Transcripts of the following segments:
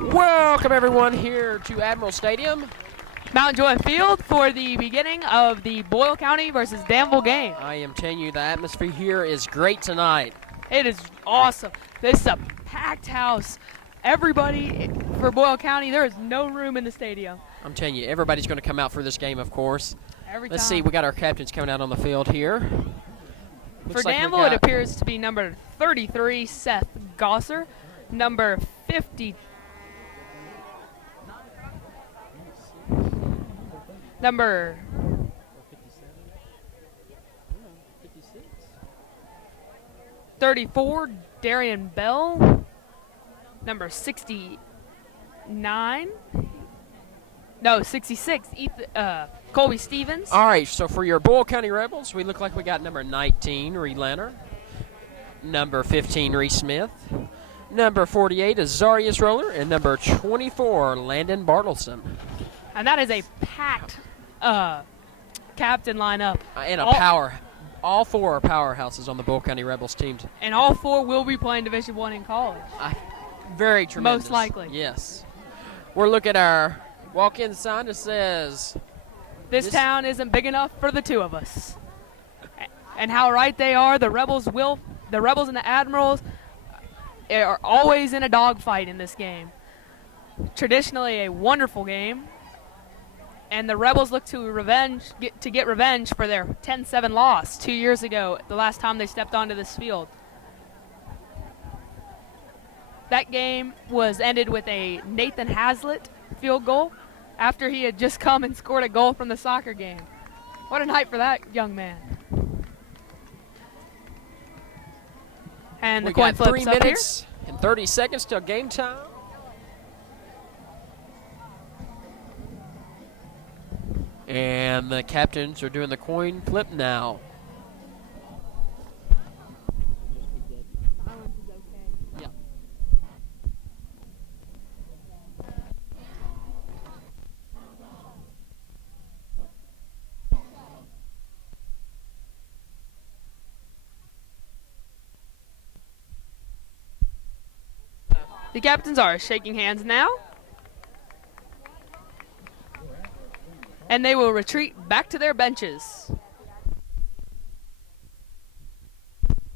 Welcome everyone here to Admiral Stadium. Mount Joy Field for the beginning of the Boyle County versus Danville game. I am telling you, the atmosphere here is great tonight. It is awesome. This is a packed house. Everybody for Boyle County, there is no room in the stadium. I'm telling you, everybody's going to come out for this game, of course. Let's see, we got our captains coming out on the field here. For Danville, it appears to be number 33, Seth Gosser, number 50. Number 34, Darian Bell. Number 69. No, 66, Colby Stevens. All right, so for your Boyle County Rebels, we look like we got number 19, Reed Lanner. Number 15, Reese Smith. Number 48, Azarius Roller. And number 24, Landon Bartleson. And that is a packed captain lineup. And all four are powerhouses on the Boyle County Rebels team. And all four will be playing Division I in college. Very tremendous. Most likely. Yes. We're looking at our walk-in sign that says, This town isn't big enough for the two of us. And how right they are. The Rebels and the Admirals are always in a dogfight in this game. Traditionally a wonderful game. And the Rebels look to get revenge for their 10-7 loss 2 years ago, the last time they stepped onto this field. That game was ended with a Nathan Hazlitt field goal after he had just come and scored a goal from the soccer game. What a night for that young man. And the coin flips up here. 3 minutes and 30 seconds till game time. And the captains are doing the coin flip now. Yeah. The captains are shaking hands now. And they will retreat back to their benches.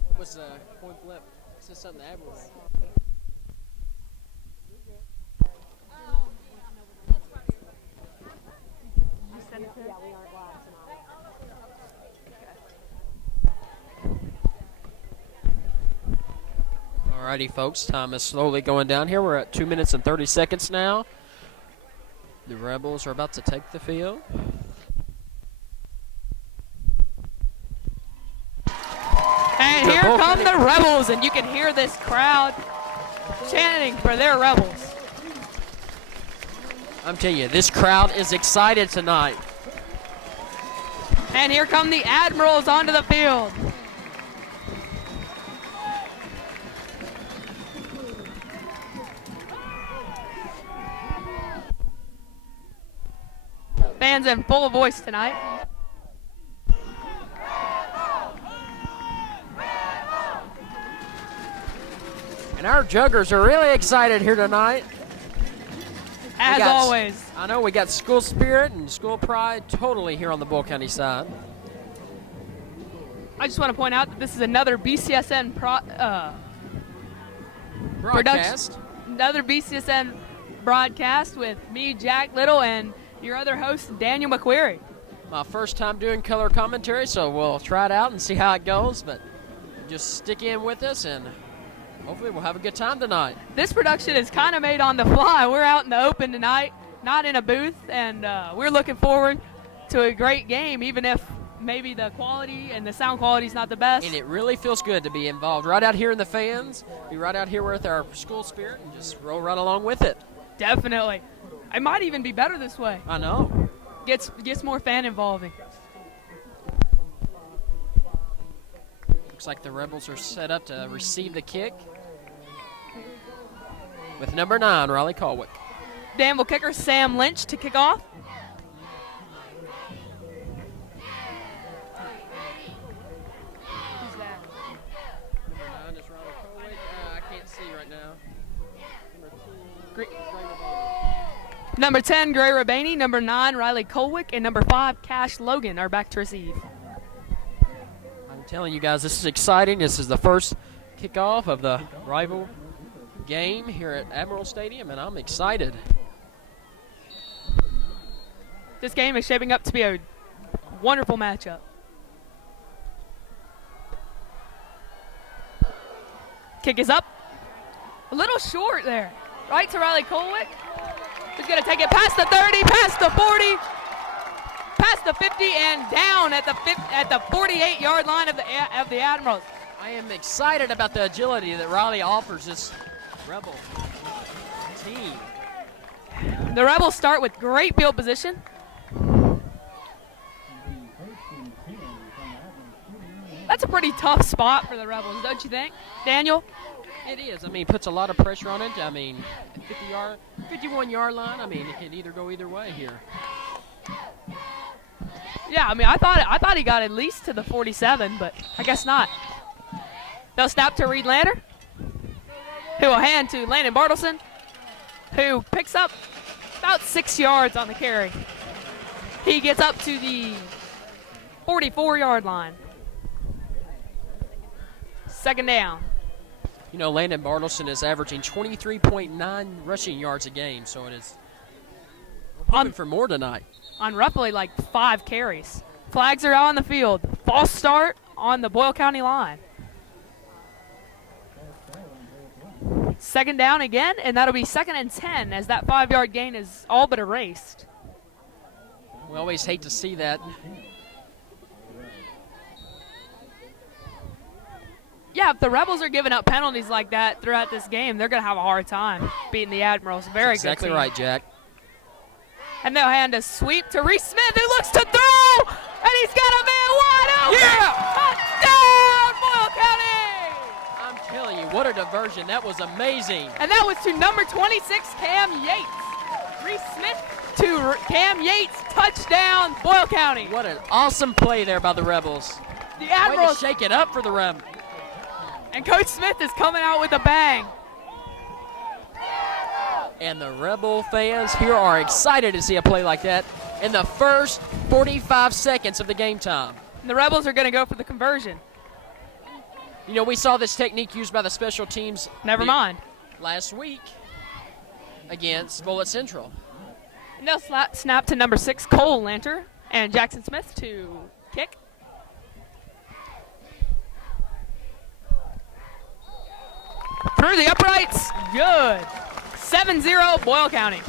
What was the coin flip? Is this something the Admirals? Alrighty, folks. Time is slowly going down here. We're at 2 minutes and 30 seconds now. The Rebels are about to take the field. And here come the Rebels, and you can hear this crowd chanting for their Rebels. I'm telling you, this crowd is excited tonight. And here come the Admirals onto the field. Fans in full voice tonight. And our juggers are really excited here tonight. As always. I know we got school spirit and school pride totally here on the Boyle County side. I just want to point out that this is another BCSN broadcast. Another BCSN broadcast with me, Jack Little, and your other host, Daniel McQuarrie. My first time doing color commentary, so we'll try it out and see how it goes, but just stick in with us and hopefully we'll have a good time tonight. This production is kind of made on the fly. We're out in the open tonight, not in a booth, and we're looking forward to a great game, even if maybe the quality and the sound quality is not the best. And it really feels good to be involved right out here in the fans, be right out here with our school spirit and just roll right along with it. Definitely. It might even be better this way. I know. Gets more fan involving. Looks like the Rebels are set up to receive the kick with number 9, Riley Colwick. Danville kicker Sam Lynch to kick off. Who's that? Number 9 is Riley Colwick. I can't see right now. Number 2. Number 10, Gray Rabaney. Number 9, Riley Colwick. And number 5, Cash Logan are back to receive. I'm telling you guys, this is exciting. This is the first kickoff of the rival game here at Admiral Stadium, and I'm excited. This game is shaping up to be a wonderful matchup. Kick is up. A little short there. Right to Riley Colwick. He's going to take it past the 30, past the 40, past the 50, and down at the 48-yard line of the Admirals. I am excited about the agility that Riley offers this Rebel team. The Rebels start with great field position. That's a pretty tough spot for the Rebels, don't you think, Daniel? It is. I mean, it puts a lot of pressure on it. I mean, 51-yard line. I mean, it can either go either way here. Yeah, I mean, I thought he got at least to the 47, but I guess not. They'll snap to Reed Lanner, who will hand to Landon Bartleson, who picks up about 6 yards on the carry. He gets up to the 44-yard line. Second down. You know, Landon Bartleson is averaging 23.9 rushing yards a game, so it is hoping for more tonight. On roughly like 5 carries. Flags are out on the field. False start on the Boyle County line. Second down again, and that'll be 2nd and 10 as that 5-yard gain is all but erased. We always hate to see that. Yeah, if the Rebels are giving up penalties like that throughout this game, they're going to have a hard time beating the Admirals. Very good Exactly team. right, Jack. And they'll hand a sweep to Reese Smith, who looks to throw, and he's got a man wide open. Yeah! Touchdown, Boyle County! I'm telling you, what a diversion. That was amazing. And that was to number 26, Cam Yates. Reese Smith to Cam Yates, touchdown, Boyle County. What an awesome play there by the Rebels. The Way to Admirals, shake it up for the Rebels. and Coach Smith is coming out with a bang. And the Rebel fans here are excited to see a play like that in the first 45 seconds of the game time. And the Rebels are going to go for the conversion. You know, we saw this technique used by the special teams Never mind. last week against Bullitt Central. And they'll snap to number 6, Cole Lanter, and Jackson Smith to kick. Through the uprights, good. 7-0 Boyle County.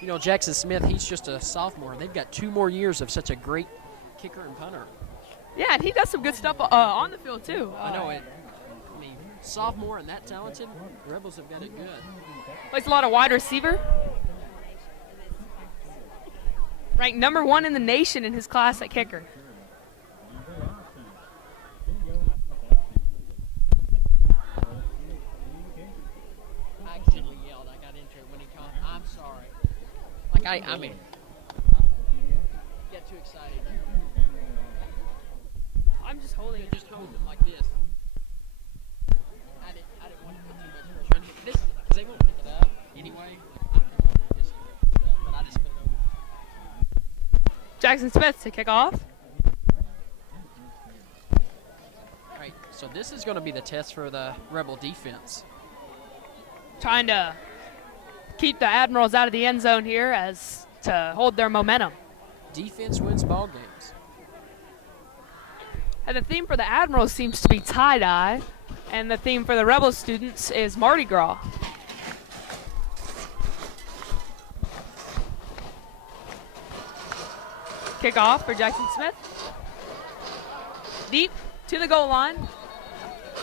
You know, Jackson Smith, he's just a sophomore. They've got 2 more years of such a great kicker and punter. Yeah, and he does some good stuff on the field, too. I know it. I mean, sophomore and that talented, the Rebels have got it good. Plays a lot of wide receiver. Ranked number 1 in the nation in his class at kicker. I accidentally yelled. I got into it when he called. I'm sorry. Like, I mean, get too excited. I'm just holding it. Just hold it like this. I didn't want to put too much pressure on him. This, because they won't pick it up anyway. But I just put it over. Jackson Smith to kick off. All right, so this is going to be the test for the Rebel defense. Trying to keep the Admirals out of the end zone here as to hold their momentum. Defense wins ball games. And the theme for the Admirals seems to be tie-dye, and the theme for the Rebel students is Mardi Gras. Kickoff for Jackson Smith. Deep to the goal line.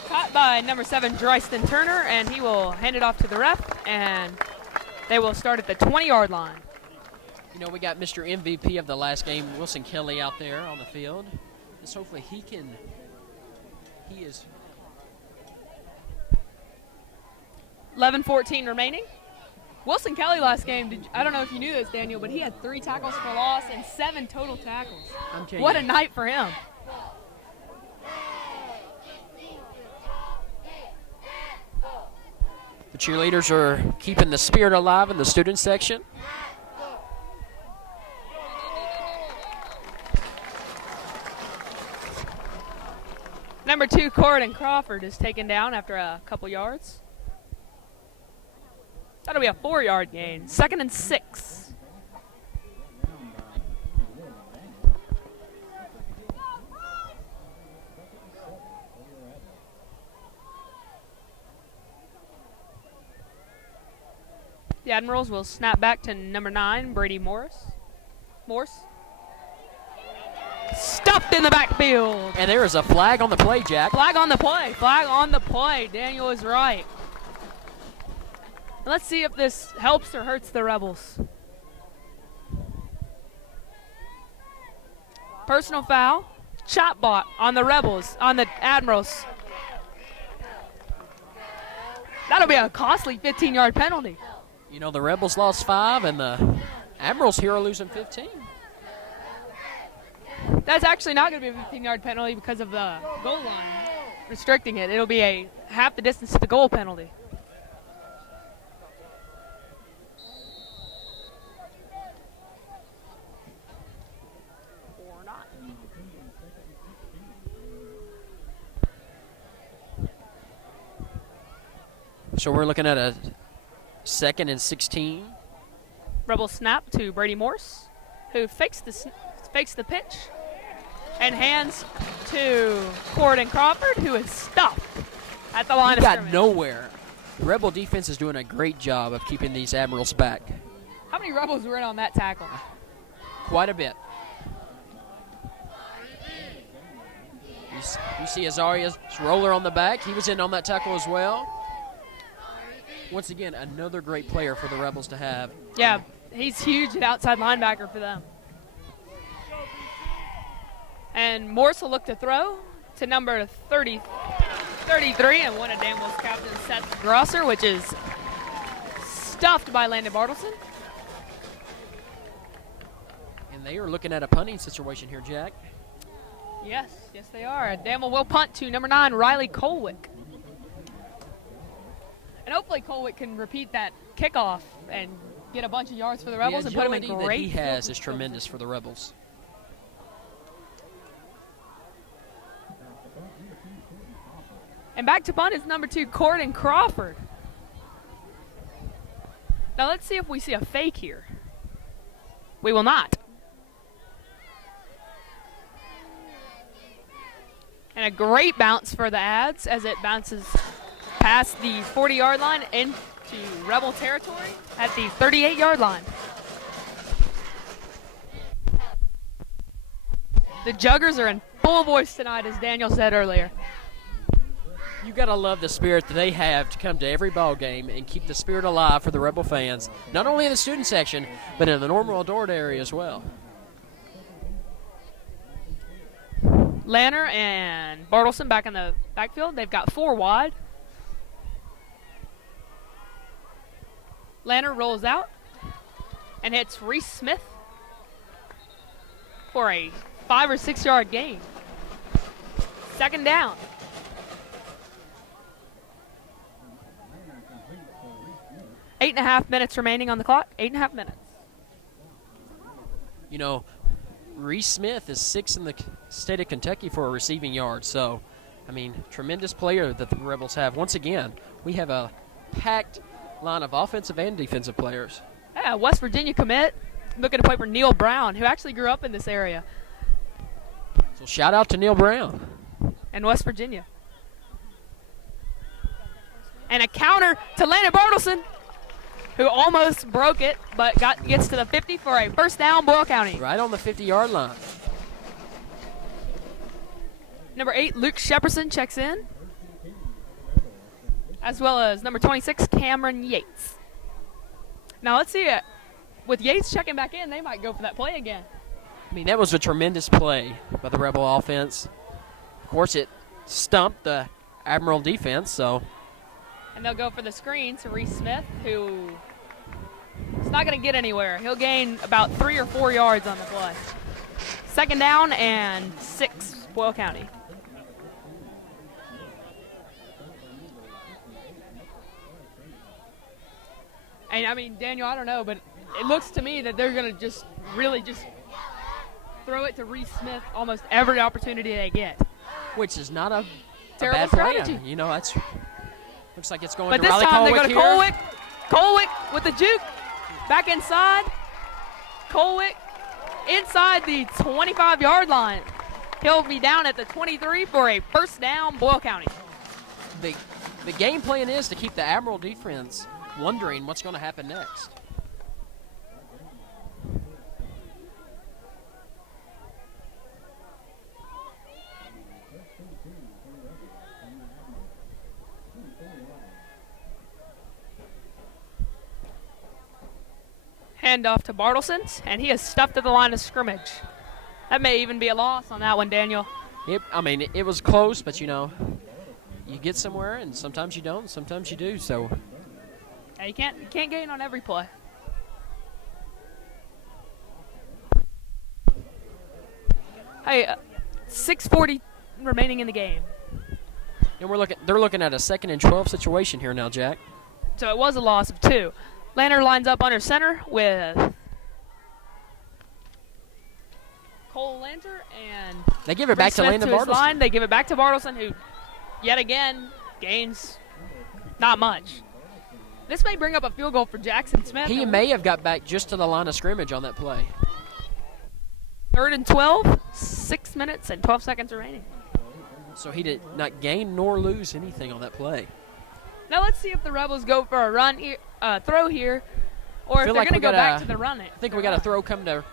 Caught by number 7, Dryston Turner, and he will hand it off to the ref, and they will start at the 20-yard line. You know, we got Mr. MVP of the last game, Wilson Kelly, out there on the field. So hopefully he is 11:14 remaining. Wilson Kelly last game, I don't know if you knew this, Daniel, but he had 3 tackles for loss and 7 total tackles. What a night for him. The cheerleaders are keeping the spirit alive in the student section. Number 2, Corridon Crawford, is taken down after a couple yards. That'll be a 4-yard gain. 2nd and 6. The Admirals will snap back to number 9, Brady Morse. Stuffed in the backfield. And there is a flag on the play, Jack. Flag on the play. Flag on the play. Daniel is right. Let's see if this helps or hurts the Rebels. Personal foul. Chop block on the Rebels, on the Admirals. That'll be a costly 15-yard penalty. You know, the Rebels lost 5, and the Admirals here are losing 15. That's actually not going to be a 15-yard penalty because of the goal line restricting it. It'll be a half the distance to the goal penalty. Or not. So we're looking at a 2nd and 16. Rebel snap to Brady Morse, who fakes the pitch and hands to Corridon Crawford, who is stuffed at the line of scrimmage. He got nowhere. The Rebel defense is doing a great job of keeping these Admirals back. How many Rebels were in on that tackle? Quite a bit. You see Azaria's roller on the back. He was in on that tackle as well. Once again, another great player for the Rebels to have. Yeah, he's huge at outside linebacker for them. And Morse will look to throw to number 33 and one of Danville's captains, Seth Grosser, which is stuffed by Landon Bartleson. And they are looking at a punting situation here, Jack. Yes, they are. Danville will punt to number 9, Riley Colwick. And hopefully Colwick can repeat that kickoff and get a bunch of yards for the Rebels and put them in great that he has is tremendous for the Rebels. And back to punt is number 2, Corridon Crawford. Now let's see if we see a fake here. We will not. And a great bounce for the Ads as it bounces past the 40-yard line into Rebel territory at the 38-yard line. The Juggers are in full voice tonight, as Daniel said earlier. You got to love the spirit that they have to come to every ball game and keep the spirit alive for the Rebel fans, not only in the student section, but in the normal adored area as well. Lanner and Bartleson back in the backfield. They've got 4 wide. Lanner rolls out and hits Reese Smith for a 5 or 6 yard gain. 2nd down. Eight and a half minutes remaining on the clock. 8.5 minutes. You know, Reese Smith is 6th in the state of Kentucky for a receiving yard. So, I mean, tremendous player that the Rebels have. Once again, we have a packed line of offensive and defensive players. Yeah, West Virginia commit. Looking to play for Neil Brown, who actually grew up in this area. So shout out to Neil Brown. And West Virginia. And a counter to Landon Bartleson, who almost broke it, but gets to the 50 for a 1st down, Boyle County. Right on the 50-yard line. Number 8, Luke Shepperson checks in, as well as number 26, Cameron Yates. Now let's see it. With Yates checking back in, they might go for that play again. I mean, that was a tremendous play by the Rebel offense. Of course, it stumped the Admiral defense, so. And they'll go for the screen to Reese Smith, who is not going to get anywhere. He'll gain about 3 or 4 yards on the play. 2nd down and 6, Boyle County. And I mean, Daniel, I don't know, but it looks to me that they're going to just really just throw it to Reese Smith almost every opportunity they get. Which is not a Terrible bad strategy. plan. You know, that's looks like it's going But to this Riley time they Colwick go to here. Colwick. Colwick with the juke. Back inside. Colwick inside the 25-yard line. He'll be down at the 23 for a first down, Boyle County. The game plan is to keep the Admiral defense wondering what's going to happen next. Handoff to Bartlesons, and he is stuffed at the line of scrimmage. That may even be a loss on that one, Daniel. Yep, I mean, it was close, but, you know, you get somewhere, and sometimes you don't, sometimes you do. So Yeah, you can't gain on every play. Hey, 6:40 remaining in the game. and they're looking at a 2nd and 12 situation here now, Jack. So it was a loss of 2. Lanner lines up under center with Cole Lanter and They give it back to Smith Landon his Bartleson. line. They give it back to Bartleson, who yet again gains not much. This may bring up a field goal for Jackson Smith. He may have got back just to the line of scrimmage on that play. 3rd and 12, 6 minutes and 12 seconds remaining. So he did not gain nor lose anything on that play. Now let's see if the Rebels go for a run here, throw here, or if Feel they're like going to we go gotta- back to the run. I think we got a throw come to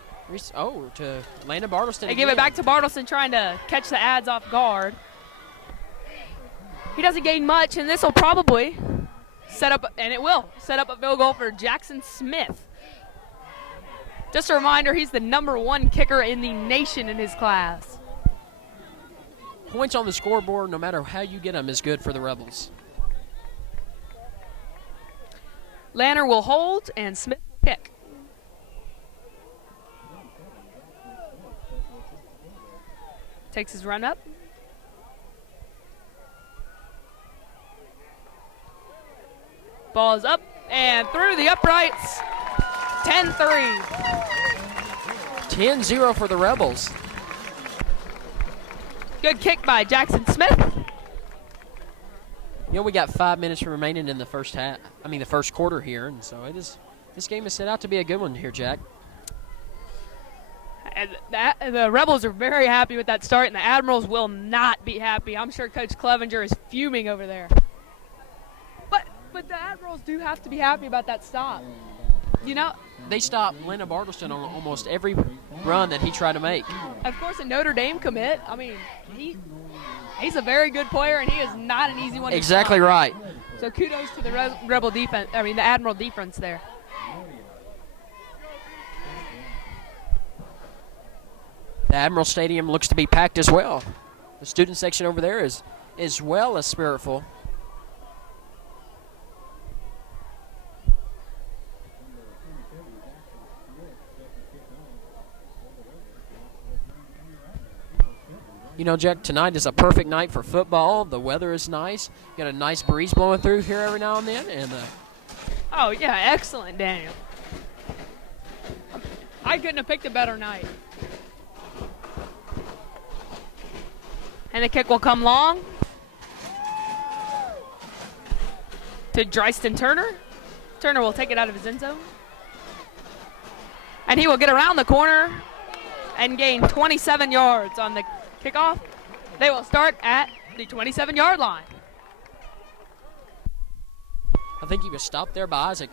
Landon Bartleston. They give it back to Bartleson, trying to catch the ads off guard. He doesn't gain much, and this will probably set up a field goal for Jackson Smith. Just a reminder, he's the #1 kicker in the nation in his class. Points on the scoreboard, no matter how you get them, is good for the Rebels. Lanner will hold, and Smith will kick. Takes his run up. Ball is up and through the uprights. 10-3. 10-0 for the Rebels. Good kick by Jackson Smith. You know, we got 5 minutes remaining in the first quarter here, and so this game is set out to be a good one here, Jack. And the Rebels are very happy with that start, and the Admirals will not be happy. I'm sure Coach Clevenger is fuming over there. But the Admirals do have to be happy about that stop. You know, They stopped Landon Bartleston on almost every run that he tried to make. of course, a Notre Dame commit. I mean, he's a very good player, and he is not an easy one to Exactly stop. right. So kudos to the Rebel defense. I mean, the Admiral defense there. The Admiral Stadium looks to be packed as well. The student section over there is as well as spiritful. You know, Jack, tonight is a perfect night for football. The weather is nice. Got a nice breeze blowing through here every now and then. And Oh, yeah, excellent, Daniel. I couldn't have picked a better night. And the kick will come long to Dryston Turner. Turner will take it out of his end zone. And he will get around the corner and gain 27 yards on the kickoff. They will start at the 27-yard line. I think he was stopped there by Isaac.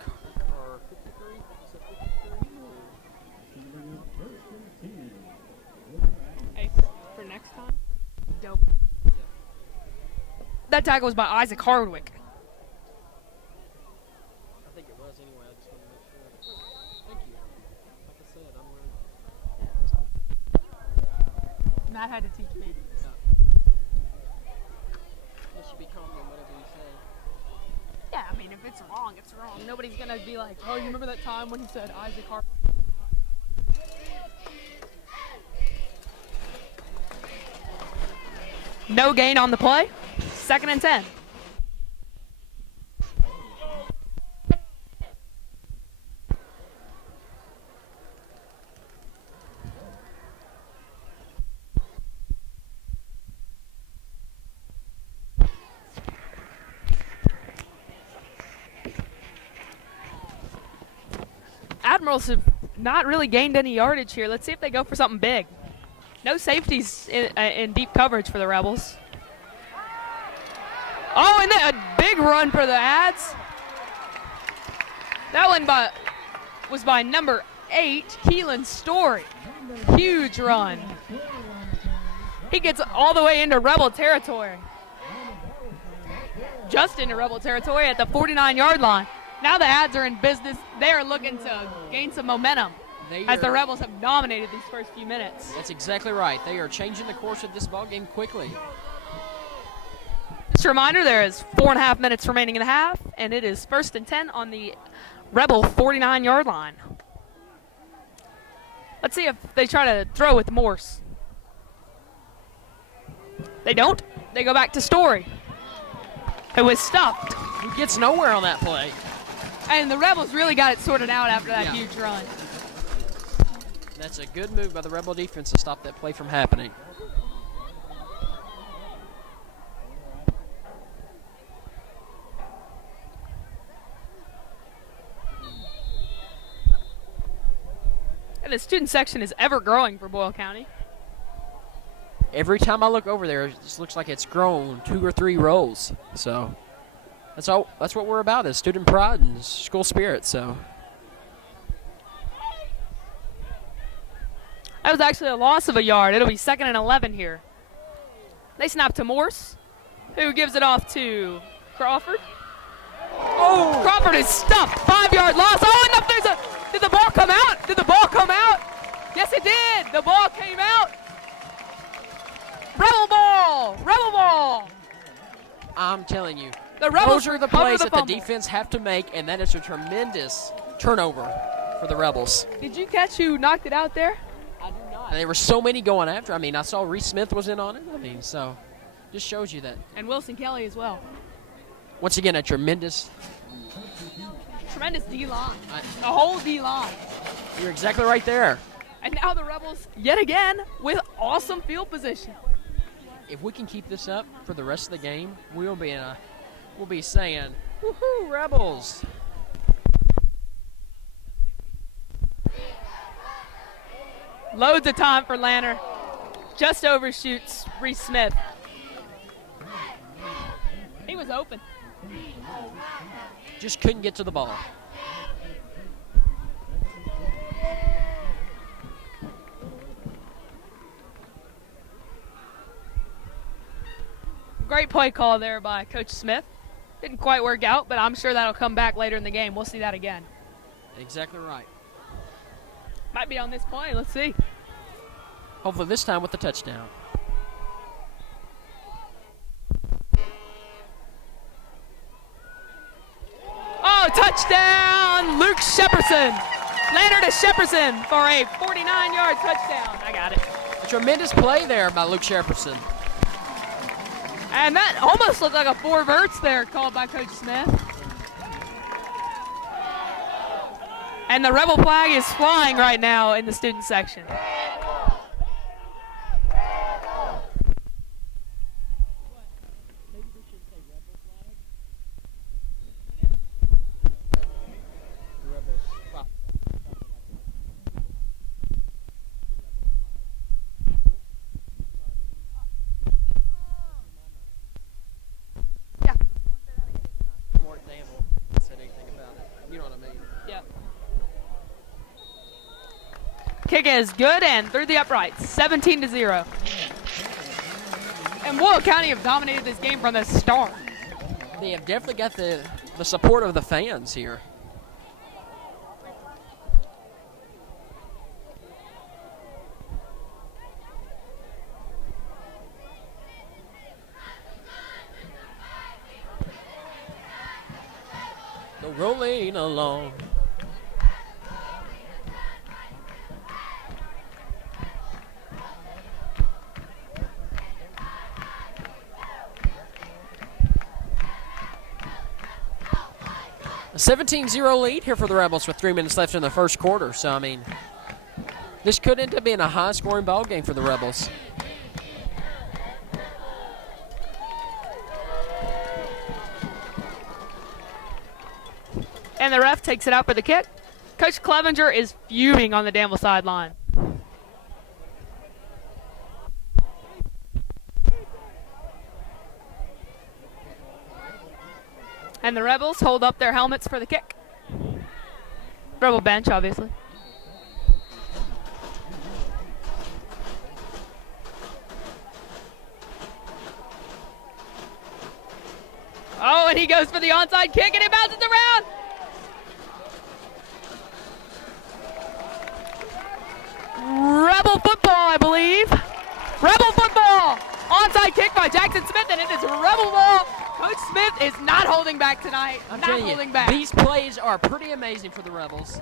Hey, for next time, dope. That tackle was by Isaac Hardwick. I think it was anyway. I just want to make sure. Thank you. Like I said, I'm learning. Matt had to teach me. You should be calm on whatever you say. Yeah, I mean, if it's wrong, it's wrong. Nobody's going to be like, oh, you remember that time when he said Isaac Hardwick? No gain on the play. 2nd and 10. Admirals have not really gained any yardage here. Let's see if they go for something big. No safeties in deep coverage for the Rebels. Oh, and then a big run for the Ads. That one was by number 8, Keelan Story. Huge run. He gets all the way into Rebel territory. Just into Rebel territory at the 49-yard line. Now the Ads are in business. They are looking to gain some momentum as the Rebels have dominated these first few minutes. That's exactly right. They are changing the course of this ball game quickly. Just a reminder, there is 4.5 minutes remaining in the half, and it is 1st and 10 on the Rebel 49-yard line. Let's see if they try to throw with Morse. They don't. They go back to Story, who was stuffed. He gets nowhere on that play. And the Rebels really got it sorted out after that huge run. That's a good move by the Rebel defense to stop that play from happening. And the student section is ever growing for Boyle County. Every time I look over there, it just looks like it's grown 2 or 3 rows. So that's what we're about, is student pride and school spirit. So that was actually a loss of a yard. It'll be 2nd and 11 here. They snap to Morse, who gives it off to Crawford. Oh! Crawford is stuffed. 5-yard loss. Oh, and did the ball come out? Did the ball come out? Yes, it did. The ball came out. Rebel ball. Rebel ball. I'm telling you, the Rebels those are the recover plays that the fumble. defense have to make, and that is a tremendous turnover for the Rebels. Did you catch who knocked it out there? I do not. And there were so many going after. I mean, I saw Reese Smith was in on it. I mean, so just shows you that. And Wilson Kelly as well. Once again, a tremendous D-line. The whole D-line. You're exactly right there. And now the Rebels, yet again, with awesome field position. If we can keep this up for the rest of the game, we'll be saying, "Woohoo, Rebels!" Loads of time for Lanner. Just overshoots Reese Smith. He was open. Just couldn't get to the ball. Great play call there by Coach Smith. Didn't quite work out, but I'm sure that'll come back later in the game. We'll see that again. Exactly right. Might be on this play. Let's see. Hopefully this time with the touchdown. Oh, touchdown, Luke Shepperson. Lanner to Shepperson for a 49-yard touchdown. I got it. A tremendous play there by Luke Shepperson. And that almost looked like a 4 verts there called by Coach Smith. And the Rebel flag is flying right now in the student section. Danville said anything about it. You know what I mean? Yep. Kick is good and through the uprights, 17-0. And Boyle County have dominated this game from the start. They have definitely got the support of the fans here. Go rolling along. A 17-0 lead here for the Rebels with 3 minutes left in the first quarter. So, I mean, this could end up being a high-scoring ball game for the Rebels. And the ref takes it out for the kick. Coach Clevenger is fuming on the Danville sideline. And the Rebels hold up their helmets for the kick. Rebel bench, obviously. Oh, and he goes for the onside kick, and it bounces around. Rebel football, I believe. Rebel football. Onside kick by Jackson Smith, and it is Rebel ball. Coach Smith is not holding back tonight. I'm not telling holding you, back. these plays are pretty amazing for the Rebels,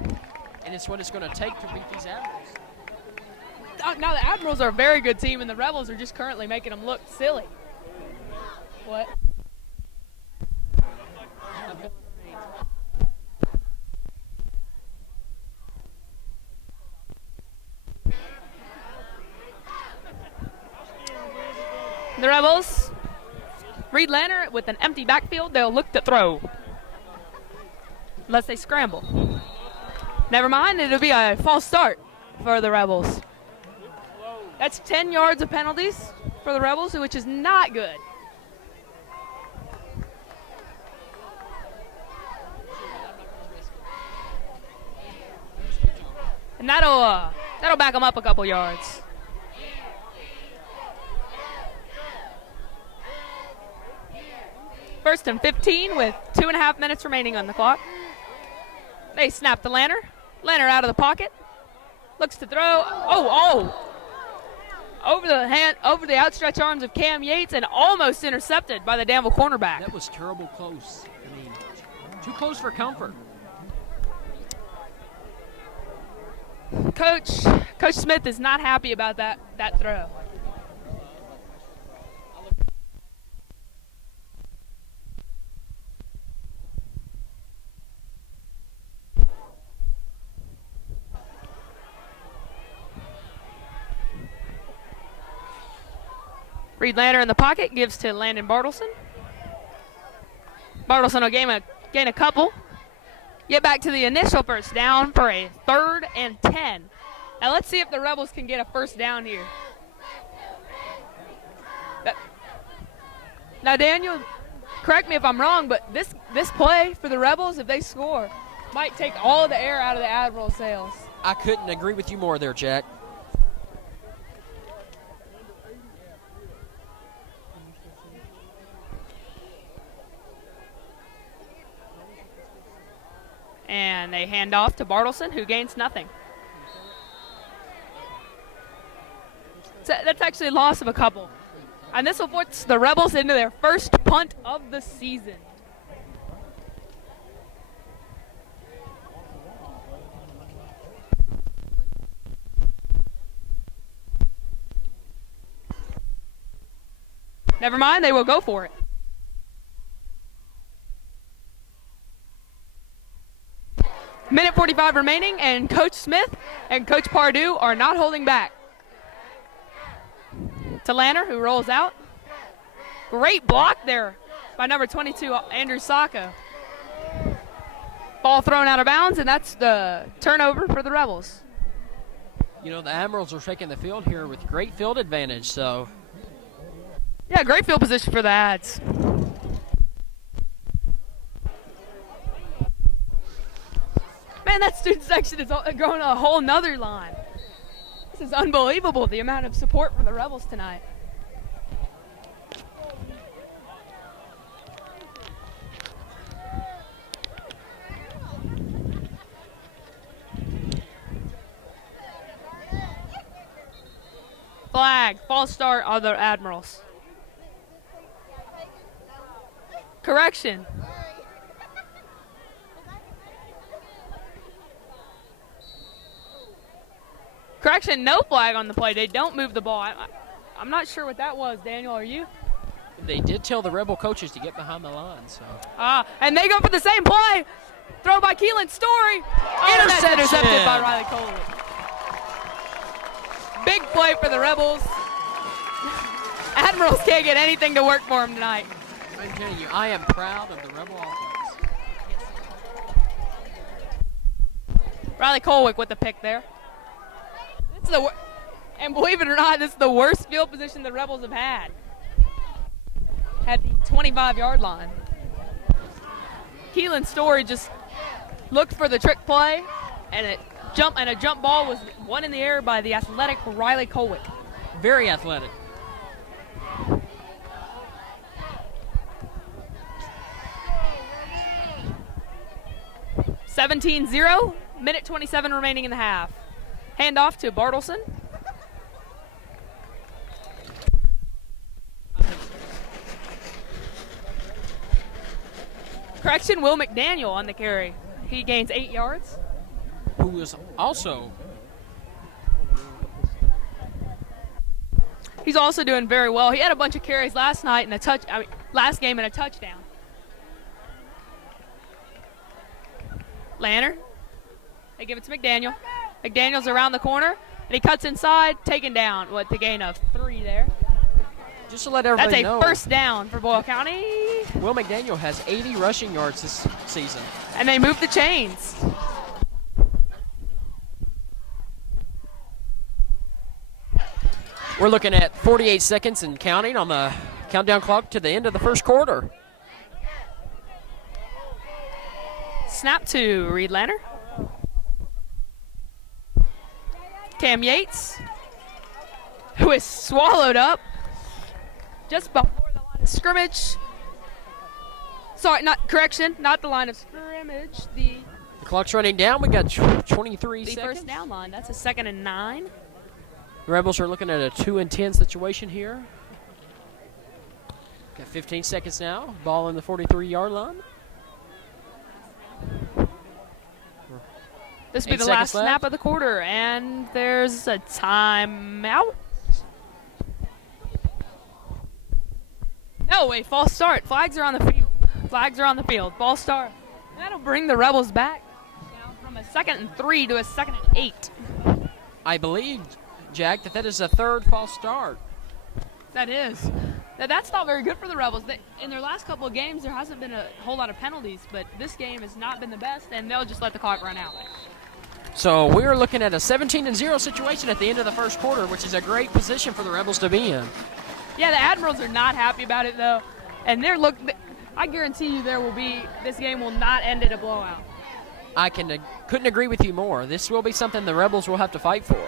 and it's what it's going to take to beat these Admirals. Now the Admirals are a very good team, and the Rebels are just currently making them look silly. What? The Rebels, Reed Lanner with an empty backfield. They'll look to throw. Unless they scramble. Never mind, it'll be a false start for the Rebels. That's 10 yards of penalties for the Rebels, which is not good. And that'll back them up a couple yards. First and 15 with 2.5 minutes remaining on the clock. They snap to Lanner. Lanner out of the pocket. Looks to throw. Over the outstretched arms of Cam Yates and almost intercepted by the Danville cornerback. That was terrible close. I mean, too close for comfort. Coach Smith is not happy about that throw. Reed Lanner in the pocket, gives to Landon Bartleson. Bartleson will gain a couple. Get back to the initial first down for a 3rd and 10. Now let's see if the Rebels can get a first down here. Now Daniel, correct me if I'm wrong, but this play for the Rebels, if they score, might take all the air out of the Admiral sails. I couldn't agree with you more there, Jack. And they hand off to Bartleson, who gains nothing. So that's actually a loss of a couple. And this will put the Rebels into their first punt of the season. Never mind, they will go for it. Minute 45 remaining, and Coach Smith and Coach Pardue are not holding back. To Lanner, who rolls out. Great block there by number 22, Andrew Sacco. Ball thrown out of bounds, and that's the turnover for the Rebels. You know, the Admirals are taking the field here with great field advantage, so. Yeah, great field position for the Ads. Man, that student section is growing a whole nother line. This is unbelievable, the amount of support for the Rebels tonight. Flag, false start on the Admirals. Correction. Correction, no flag on the play. They don't move the ball. I'm not sure what that was, Daniel. Are you? They did tell the Rebel coaches to get behind the line, so. And they go for the same play. Throw by Keelan Story. Intercepted by Riley Coley. Big play for the Rebels. Admirals can't get anything to work for them tonight. I'm telling you, I am proud of the Rebel offense. Riley Colwick with the pick there. And believe it or not, this is the worst field position the Rebels have had. At the 25-yard line. Keelan Story just looked for the trick play, and a jump ball was won in the air by the athletic Riley Colwick. Very athletic. (17-0), minute 27 remaining in the half. Hand off to Bartleson. Correction, Will McDaniel on the carry. He gains 8 yards. Who is also... He's also doing very well. He had a bunch of carries last game and a touchdown. Lanner. They give it to McDaniel. McDaniel's around the corner, and he cuts inside, taken down with the gain of 3 there. Just to let everybody know. That's a first down for Boyle County. Will McDaniel has 80 rushing yards this season. And they move the chains. We're looking at 48 seconds and counting on the countdown clock to the end of the first quarter. Snap to Reed Lanner. Cam Yates, who is swallowed up just before the line of scrimmage. Sorry, not the line of scrimmage. The clock's running down. We got 23 seconds. The first down line. That's a 2nd and 9. The Rebels are looking at a 2-and-10 situation here. Got 15 seconds now. Ball in the 43-yard line. This will be the last snap of the quarter, and there's a timeout. No, a false start. Flags are on the field. False start. And that'll bring the Rebels back now from a 2nd and 3 to a 2nd and 8. I believe, Jack, that is a third false start. That is. Now, that's not very good for the Rebels. In their last couple of games, there hasn't been a whole lot of penalties, but this game has not been the best, and they'll just let the clock run out. So we're looking at a 17-0 situation at the end of the first quarter, which is a great position for the Rebels to be in. Yeah, the Admirals are not happy about it, though. And I guarantee you this game will not end in a blowout. I couldn't agree with you more. This will be something the Rebels will have to fight for.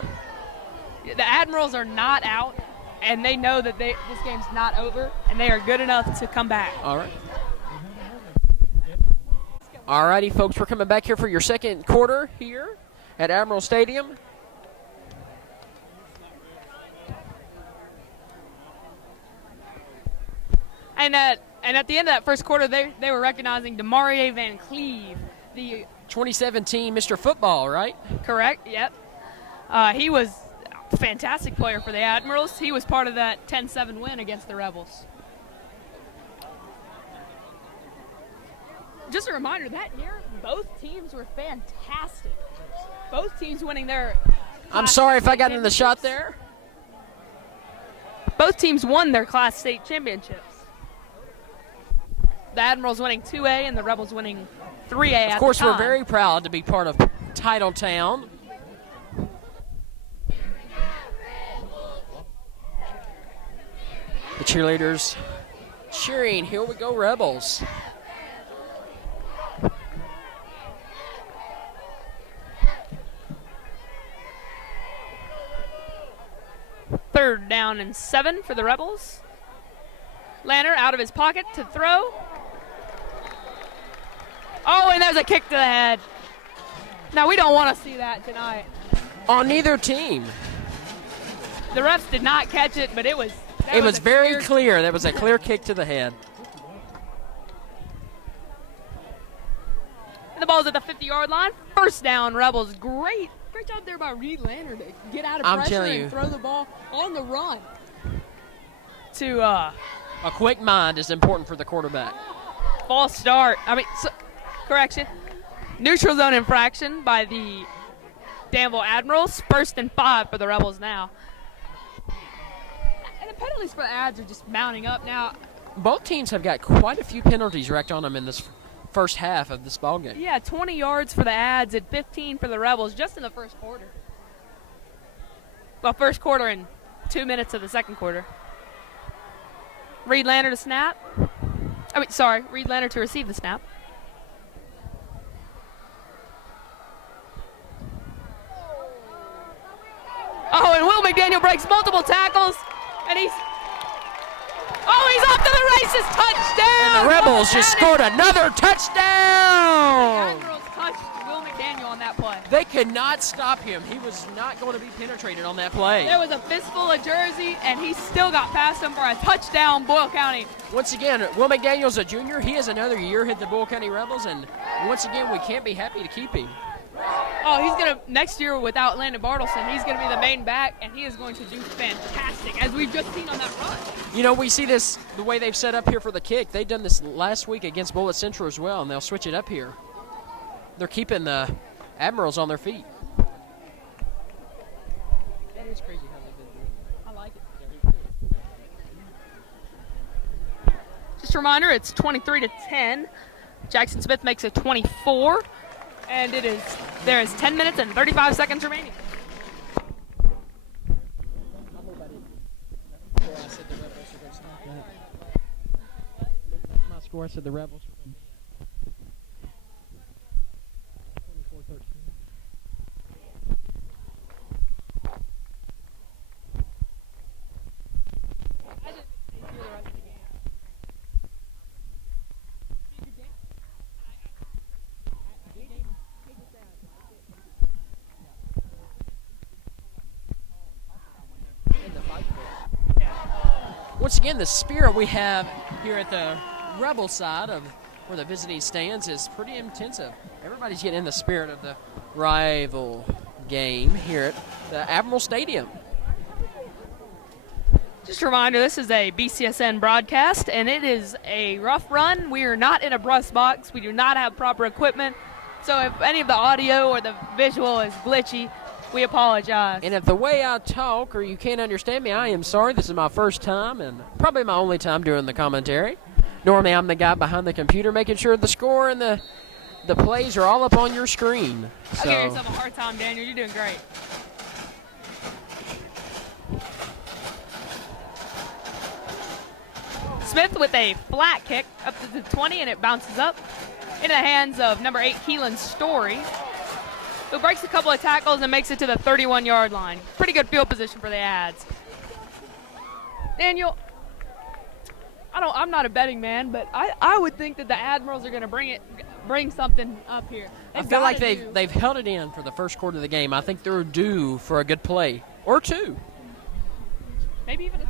The Admirals are not out, and they know that this game's not over, and they are good enough to come back. All right. All righty, folks, we're coming back here for your second quarter here at Admiral Stadium. And at the end of that first quarter, they were recognizing Demarie Van Cleve, the 2017 Mr. Football, right? Correct, yep. He was a fantastic player for the Admirals. He was part of that 10-7 win against the Rebels. Just a reminder, that year, both teams were fantastic. Both teams winning their... I'm sorry if I got in the shot there. Both teams won their Class State championships. The Admirals winning 2A and the Rebels winning 3A at the time. Of course, we're very proud to be part of Titletown. The cheerleaders cheering, here we go, Rebels. Third down and 7 for the Rebels. Lanner out of his pocket to throw. Oh, and there's a kick to the head. Now, we don't want to see that tonight. On neither team. The refs did not catch it, but it was very clear. That was a clear kick to the head. And the ball's at the 50-yard line. First down, Rebels. Great job there by Reed Lanner to get out of pressure and throw the ball on the run. A quick mind is important for the quarterback. False start. Correction. Neutral zone infraction by the Danville Admirals. 1st and 5 for the Rebels now. And the penalties for the Ads are just mounting up now. Both teams have got quite a few penalties racked on them in this first half of this ball game. Yeah, 20 yards for the Ads and 15 for the Rebels just in the first quarter. Well, first quarter and 2 minutes of the second quarter. Reed Lander to snap. Reed Lander to receive the snap. Oh, and Will McDaniel breaks multiple tackles, and he's off to the races, touchdown! And the Rebels just scored another touchdown! The Admirals touched Will McDaniel on that play. They could not stop him. He was not going to be penetrated on that play. There was a fistful of jersey, and he still got past him for a touchdown, Boyle County. Once again, Will McDaniel's a junior. He has another year hit the Boyle County Rebels, and once again, we can't be happy to keep him. Oh, he's going to, next year without Landon Bartleson, he's going to be the main back, and he is going to do fantastic, as we've just seen on that run. You know, we see this, the way they've set up here for the kick. They've done this last week against Bullitt Central as well, and they'll switch it up here. They're keeping the Admirals on their feet. That is crazy how they've been doing it. I like it. Just a reminder, it's 23-10. Jackson Smith makes it 24. And there is 10 minutes and 35 seconds remaining. My score, I said the Rebels were going to be 24-13. Once again, the spirit we have here at the Rebel side of where the visiting stands is pretty intensive. Everybody's getting in the spirit of the rival game here at the Admiral Stadium. Just a reminder, this is a BCSN broadcast, and it is a rough run. We are not in a bus box. We do not have proper equipment. So if any of the audio or the visual is glitchy, we apologize. And if the way I talk or you can't understand me, I am sorry. This is my first time and probably my only time doing the commentary. Normally I'm the guy behind the computer making sure the score and the plays are all up on your screen. I'll give yourself a hard time, Daniel. You're doing great. Smith with a flat kick up to the 20, and it bounces up into the hands of number 8, Keelan Story, who breaks a couple of tackles and makes it to the 31-yard line. Pretty good field position for the Ads. Daniel, I'm not a betting man, but I would think that the Admirals are going to bring something up here. I feel like they've held it in for the first quarter of the game. I think they're due for a good play or two. Maybe even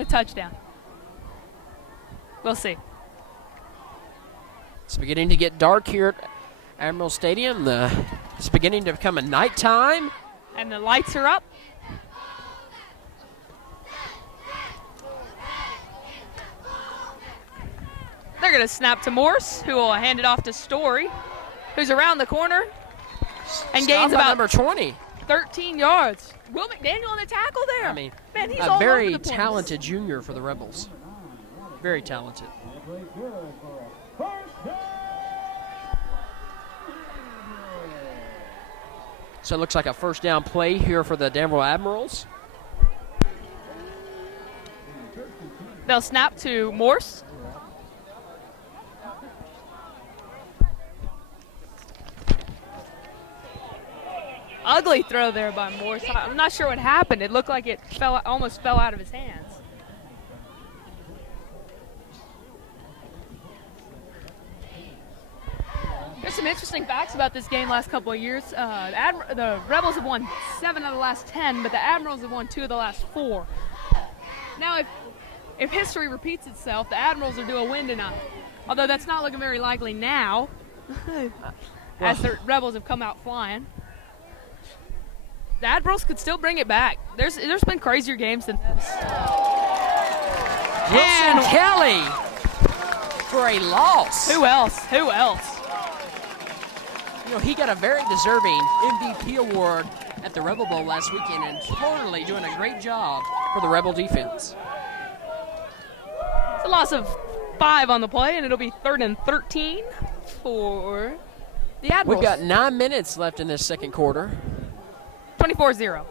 a touchdown. We'll see. It's beginning to get dark here at Admiral Stadium. It's beginning to become a nighttime. And the lights are up. They're going to snap to Morse, who will hand it off to Story, who's around the corner and gains about number 20. 13 yards. Will McDaniel on the tackle there. I mean, man, he's a all very over the place. talented junior for the Rebels. Very talented. So it looks like a first down play here for the Danville Admirals. They'll snap to Morse. Ugly throw there by Morse. I'm not sure what happened. It looked like it almost fell out of his hands. There's some interesting facts about this game last couple of years. The Rebels have won 7 of the last 10, but the Admirals have won 2 of the last 4. Now, if history repeats itself, the Admirals are due a win tonight. Although that's not looking very likely now, as the Rebels have come out flying. The Admirals could still bring it back. There's been crazier games than this. Wilson Kelly for a loss. Who else? You know, he got a very deserving MVP award at the Rebel Bowl last weekend and totally doing a great job for the Rebel defense. It's a loss of 5 on the play, and it'll be 3rd and 13 for the Admirals. We've got 9 minutes left in this second quarter. 24-0.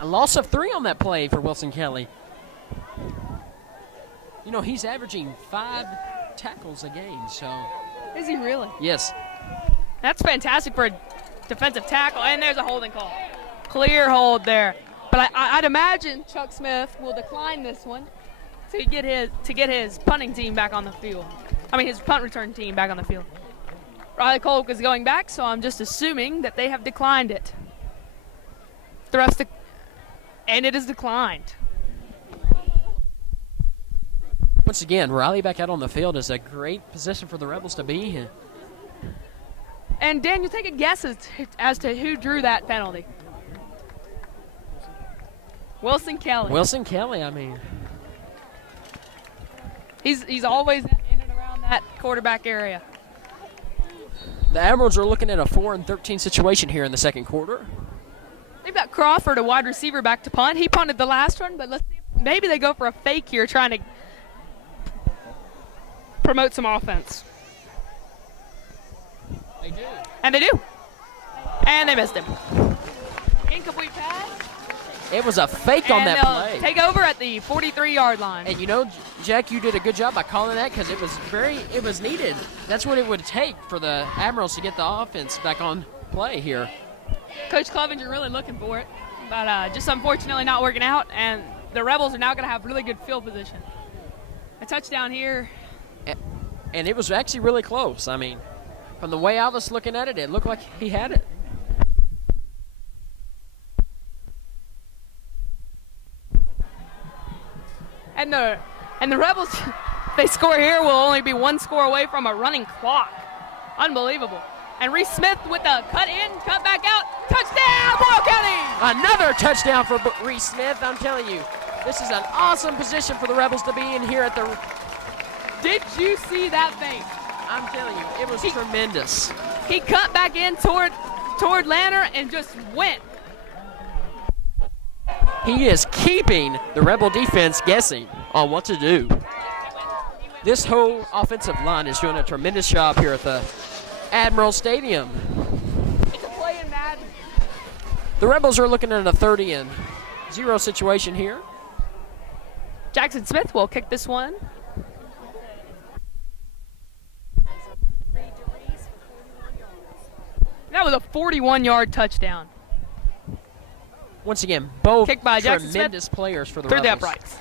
A loss of 3 on that play for Wilson Kelly. You know, he's averaging 5 tackles a game, so. Is he really? Yes. That's fantastic for a defensive tackle, and there's a holding call. Clear hold there. But I'd imagine Chuck Smith will decline this one to get his punting team back on the field. I mean, his punt return team back on the field. Riley Kolk is going back, so I'm just assuming that they have declined it. And it is declined. Once again, Riley back out on the field is a great position for the Rebels to be in. And Daniel, take a guess as to who drew that penalty. Wilson Kelly. Wilson Kelly, I mean. He's always in and around that quarterback area. The Admirals are looking at a 4 and 13 situation here in the second quarter. They've got Crawford, a wide receiver, back to punt. He punted the last one, but let's see if maybe they go for a fake here, trying to promote some offense. They do. And they do. And they missed him. Incomplete pass. It was a fake on that play. Take over at the 43-yard line. And you know, Jack, you did a good job by calling that because it was needed. That's what it would take for the Admirals to get the offense back on play here. Coach Clevenger really looking for it, but just unfortunately not working out, and the Rebels are now going to have really good field position. A touchdown here. And it was actually really close. I mean, from the way I was looking at it, it looked like he had it. And the Rebels, if they score here, will only be 1 score away from a running clock. Unbelievable. And Reese Smith with a cut in, cut back out, touchdown, Boyle County! Another touchdown for Reese Smith. I'm telling you, this is an awesome position for the Rebels to be in here at the. Did you see that thing? I'm telling you, it was tremendous. He cut back in toward Lanner and just went. He is keeping the Rebel defense guessing on what to do. This whole offensive line is doing a tremendous job here at the Admiral Stadium. It's a play in Madden. The Rebels are looking at a 30-0 situation here. Jackson Smith will kick this one. That was a 41-yard touchdown. Once again, both kicked by tremendous players for the Rebels. Through the Rebels.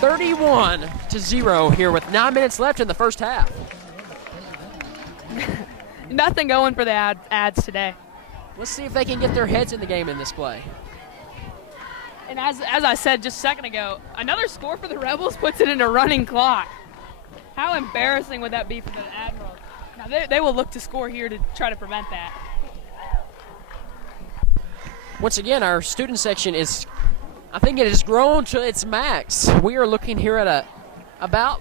uprights. 31-0 here with 9 minutes left in the first half. Nothing going for the ads today. Let's see if they can get their heads in the game in this play. And as I said just a second ago, another score for the Rebels puts it in a running clock. How embarrassing would that be for the Admirals? Now they will look to score here to try to prevent that. Once again, our student section is, I think it has grown to its max. We are looking here at about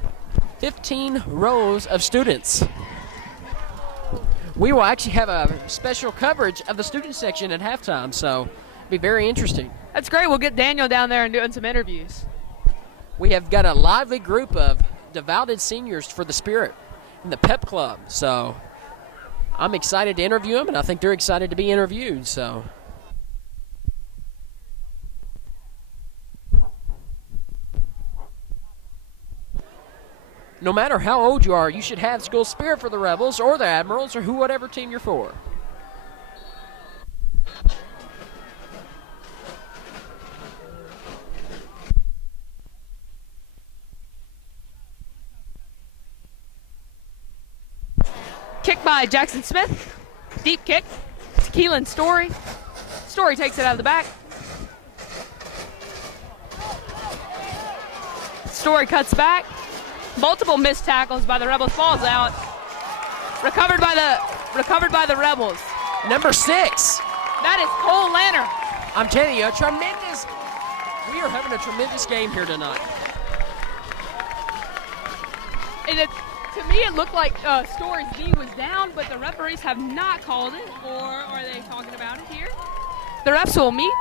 15 rows of students. We will actually have a special coverage of the student section at halftime, so it'll be very interesting. That's great. We'll get Daniel down there and doing some interviews. We have got a lively group of devoted seniors for the Spirit in the Pep Club, so I'm excited to interview them, and I think they're excited to be interviewed, so. No matter how old you are, you should have school spirit for the Rebels or the Admirals or whatever team you're for. Kick by Jackson Smith. Deep kick. To Keelan Story. Story takes it out of the back. Story cuts back. Multiple missed tackles by the Rebels. Falls out. Recovered by the Rebels. Number 6. That is Cole Lanner. I'm telling you, we are having a tremendous game here tonight. And to me, it looked like Story's knee was down, but the referees have not called it, or are they talking about it here? The refs will meet,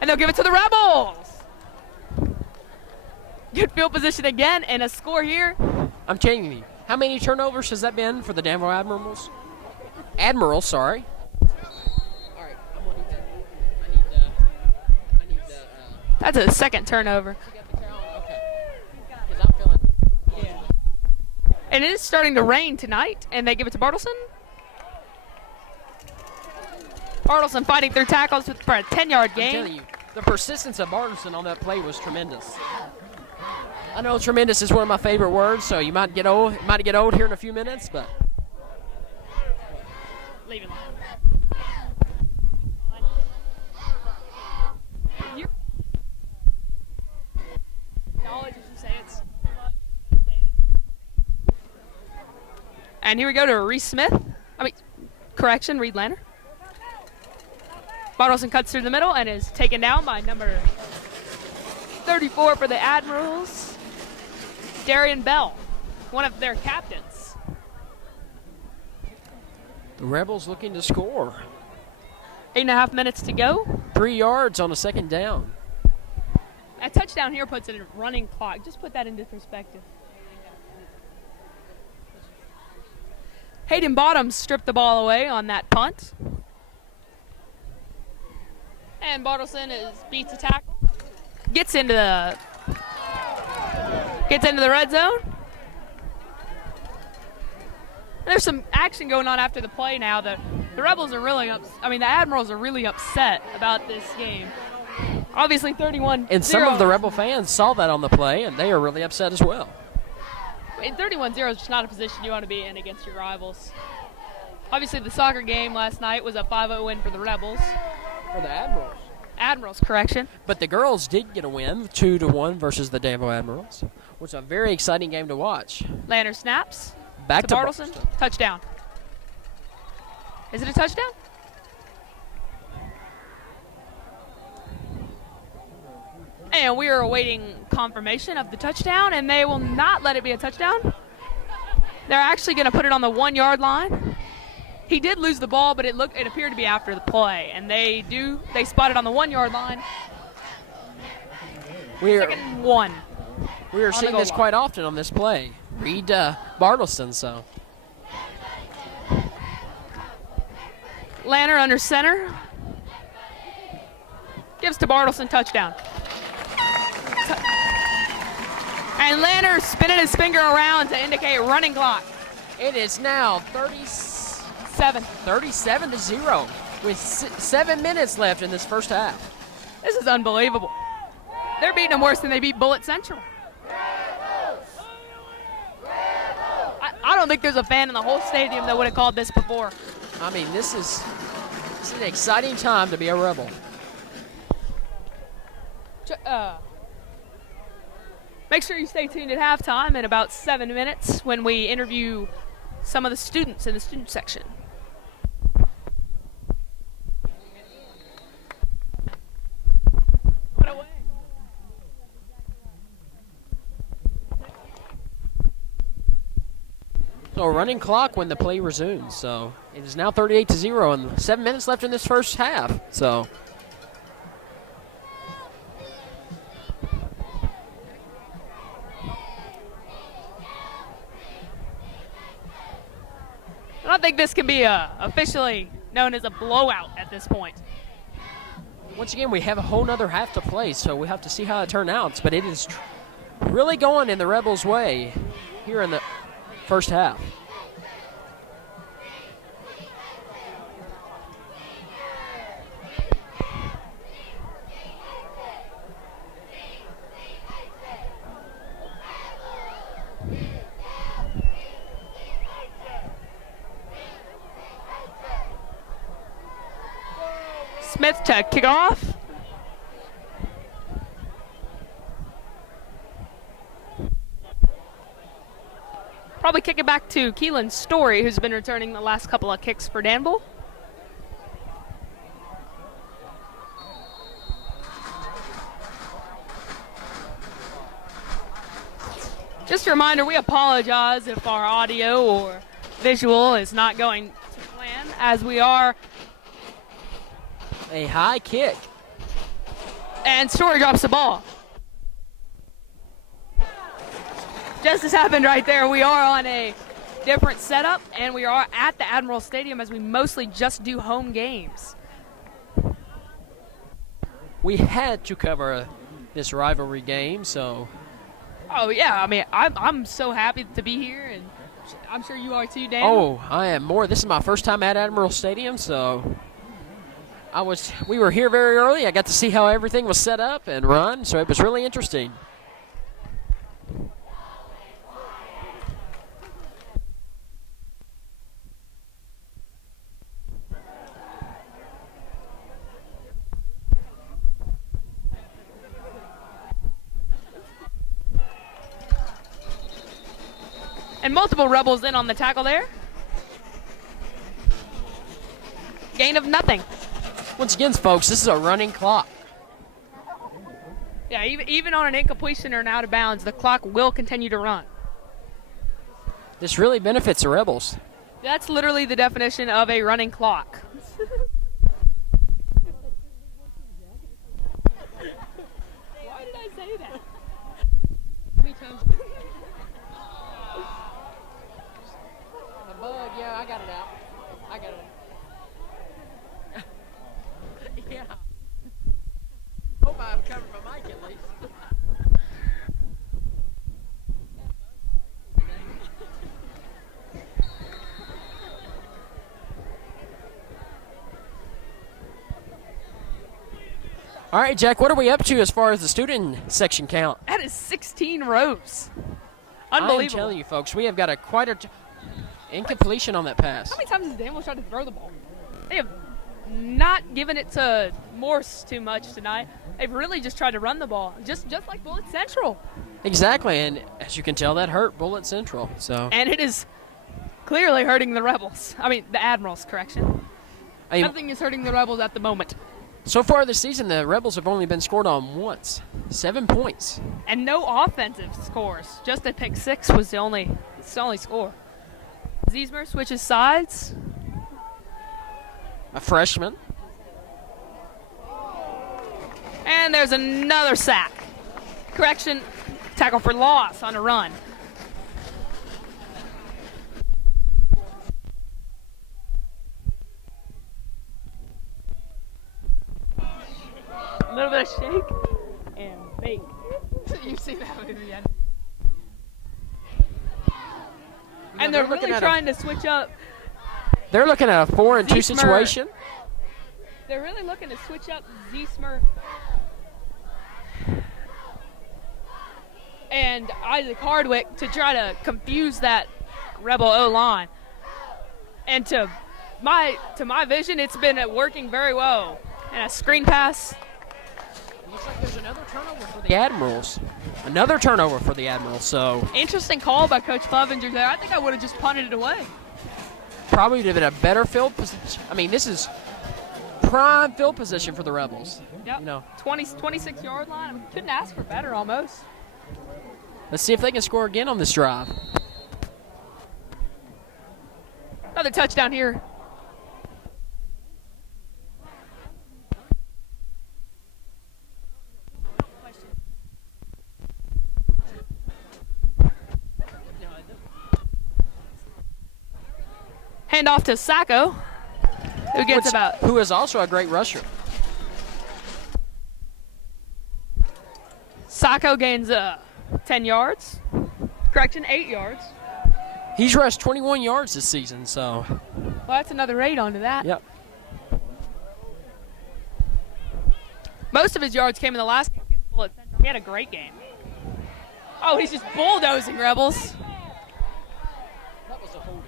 and they'll give it to the Rebels. Good field position again, and a score here. I'm changing you. How many turnovers has that been for the Danville Admirals? Admirals, sorry. All right, I'm gonna need that. I need the. That's a second turnover. You got the count? Okay. Because I'm feeling. Yeah. And it is starting to rain tonight, and they give it to Bartleson. Bartleson fighting through tackles for a 10-yard I'm gain. telling you, the persistence of Bartleson on that play was tremendous. I know tremendous is one of my favorite words, so you might get old. It might get old here in a few minutes, but. Leaving. Knowledge, as you say, it's. And here we go to Reese Smith. Reed Lanner. Bartleson cuts through the middle and is taken down by number 34 for the Admirals, Darian Bell, one of their captains. The Rebels looking to score. 8.5 minutes to go. 3 yards on a second down. A touchdown here puts it in a running clock. Just put that into perspective. Hayden Bottoms stripped the ball away on that punt. And Bartleson beats a tackle. Gets into the red zone. There's some action going on after the play now. The Rebels are really the Admirals are really upset about this game. Obviously 31-0. And some of the Rebel fans saw that on the play, and they are really upset as well. And 31-0 is just not a position you want to be in against your rivals. Obviously the soccer game last night was a 5-0 win for the Rebels. For the Admirals. Admirals, correction. But the girls did get a win, 2-1 versus the Danville Admirals, which is a very exciting game to watch. Lanner snaps. Back to Bartleson. Touchdown. Is it a touchdown? And we are awaiting confirmation of the touchdown, and they will not let it be a touchdown. They're actually going to put it on the 1-yard line. He did lose the ball, but it appeared to be after the play, and they spot it on the 1-yard line. Second one. We are seeing this quite often on this play. Reed Bartleson, so. Lanner under center. Gives to Bartleson, touchdown. And Lanner spinning his finger around to indicate running clock. It is now 37-0 with 7 minutes left in this first half. This is unbelievable. They're beating them worse than they beat Bullitt Central. I don't think there's a fan in the whole stadium that would have called this before. I mean, this is an exciting time to be a Rebel. Make sure you stay tuned at halftime in about 7 minutes when we interview some of the students in the student section. So running clock when the play resumes. So it is now 38-0 and 7 minutes left in this first half. So I don't think this can be officially known as a blowout at this point. once again, we have a whole nother half to play, so we have to see how it turns out. But it is really going in the Rebels' way here in the first half. Smith to kick off. Probably kick it back to Keelan Story, who's been returning the last couple of kicks for Danville. Just a reminder, we apologize if our audio or visual is not going to plan, as we are. A high kick. And Story drops the ball. Just as happened right there, we are on a different setup, and we are at the Admirals Stadium as we mostly just do home games. We had to cover this rivalry game, so Oh yeah, I mean, I'm so happy to be here, and I'm sure you are too, Dan. oh, I am more. This is my first time at Admiral Stadium, so we were here very early. I got to see how everything was set up and run, so it was really interesting. And multiple Rebels in on the tackle there. Gain of nothing. Once again, folks, this is a running clock. Yeah, even on an incompletion or an out of bounds, the clock will continue to run. This really benefits the Rebels. That's literally the definition of a running clock. Why did I say that? How many times? The bug, yeah, I got it out. I got it. Yeah. Hope I've covered my mic at least. All right, Jack, what are we up to as far as the student section count? That is 16 rows. I'm Unbelievable. telling you, folks, we have got quite a incompletion on that pass. How many times has Danville tried to throw the ball? They have not given it to Morse too much tonight. They've really just tried to run the ball, just like Bullet Central. Exactly, and as you can tell, that hurt Bullet Central. So, And it is clearly hurting the Rebels. I mean, the Admirals, correction. Nothing is hurting the Rebels at the moment. So far this season, the Rebels have only been scored on once. 7 points. And no offensive scores. Just a pick six was the only score. Ziesmer switches sides. A freshman. And there's another sack. Correction, tackle for loss on a run. A little bit of shake and bake. You've seen that movie, yeah. And they're really trying to switch up. They're looking at a 4-2 Ziesmer. situation. They're really looking to switch up Ziesmer and Isaac Hardwick to try to confuse that Rebel O-line. And to my vision, it's been working very well. And a screen pass. Looks like there's another turnover for the Admirals. Another turnover for the Admirals, so Interesting call by Coach Clevenger there. I think I would have just punted it away. probably would have been a better field position. I mean, this is prime field position for the Rebels. Yep. You know, 26-yard line. I mean, couldn't ask for better almost. let's see if they can score again on this drive. Another touchdown here. Hand off to Sacco, who gets Who is also a great rusher. Sacco gains 10 yards. Correction, 8 yards. He's rushed 21 yards this season, so. Well, that's another 8 onto that. Yep. Most of his yards came in the last game against Bullet Central. He had a great game. Oh, he's just bulldozing Rebels. That was a holding.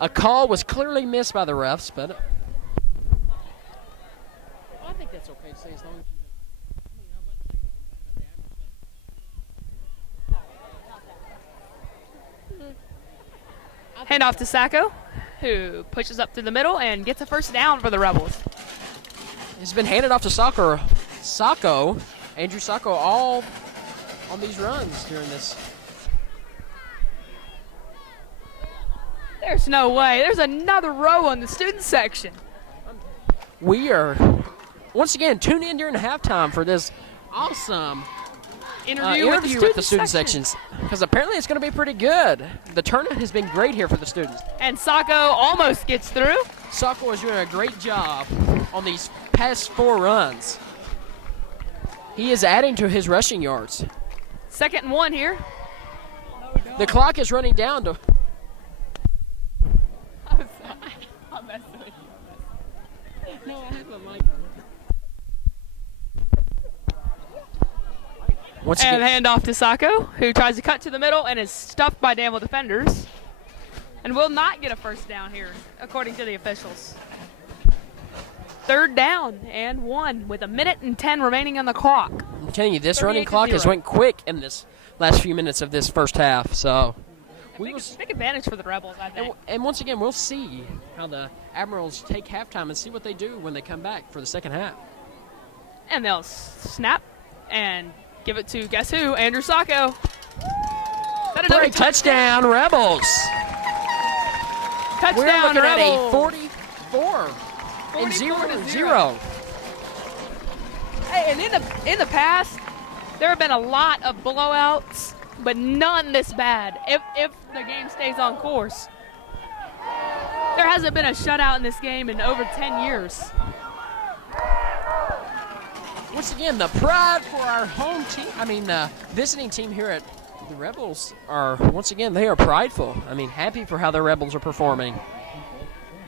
A call was clearly missed by the refs, but I think that's okay to say as long as Hand off to Sacco, who pushes up to the middle and gets a first down for the Rebels. it's been handed off to Sacco, Andrew Sacco, all on these runs during this. There's no way. There's another row on the student section. we are, once again, tune in during halftime for this awesome Interview with the student sections, because apparently it's going to be pretty good. The tournament has been great here for the students. And Sacco almost gets through. Sacco is doing a great job on these past 4 runs. He is adding to his rushing yards. 2nd and 1 here. The clock is running down to. I'm sorry. I'm messing with you. No, I have a mic. And hand off to Sacco, who tries to cut to the middle and is stuffed by Danville defenders. And will not get a first down here, according to the officials. 3rd down and 1 with 1:10 remaining on the clock. I'm telling you, this running clock has went quick in this last few minutes of this first half. So, big advantage for the Rebels, I think. And once again, we'll see how the Admirals take halftime and see what they do when they come back for the second half. And they'll snap and give it to, guess who? Andrew Sacco. Great touchdown, Rebels. Touchdown, We're looking Rebels. at a 44-0. Hey, and in the past, there have been a lot of blowouts, but none this bad. If the game stays on course, there hasn't been a shutout in this game in over 10 years. Once again, the pride for our home team. I mean, the visiting team here at the Rebels are, once again, they are prideful. I mean, happy for how the Rebels are performing.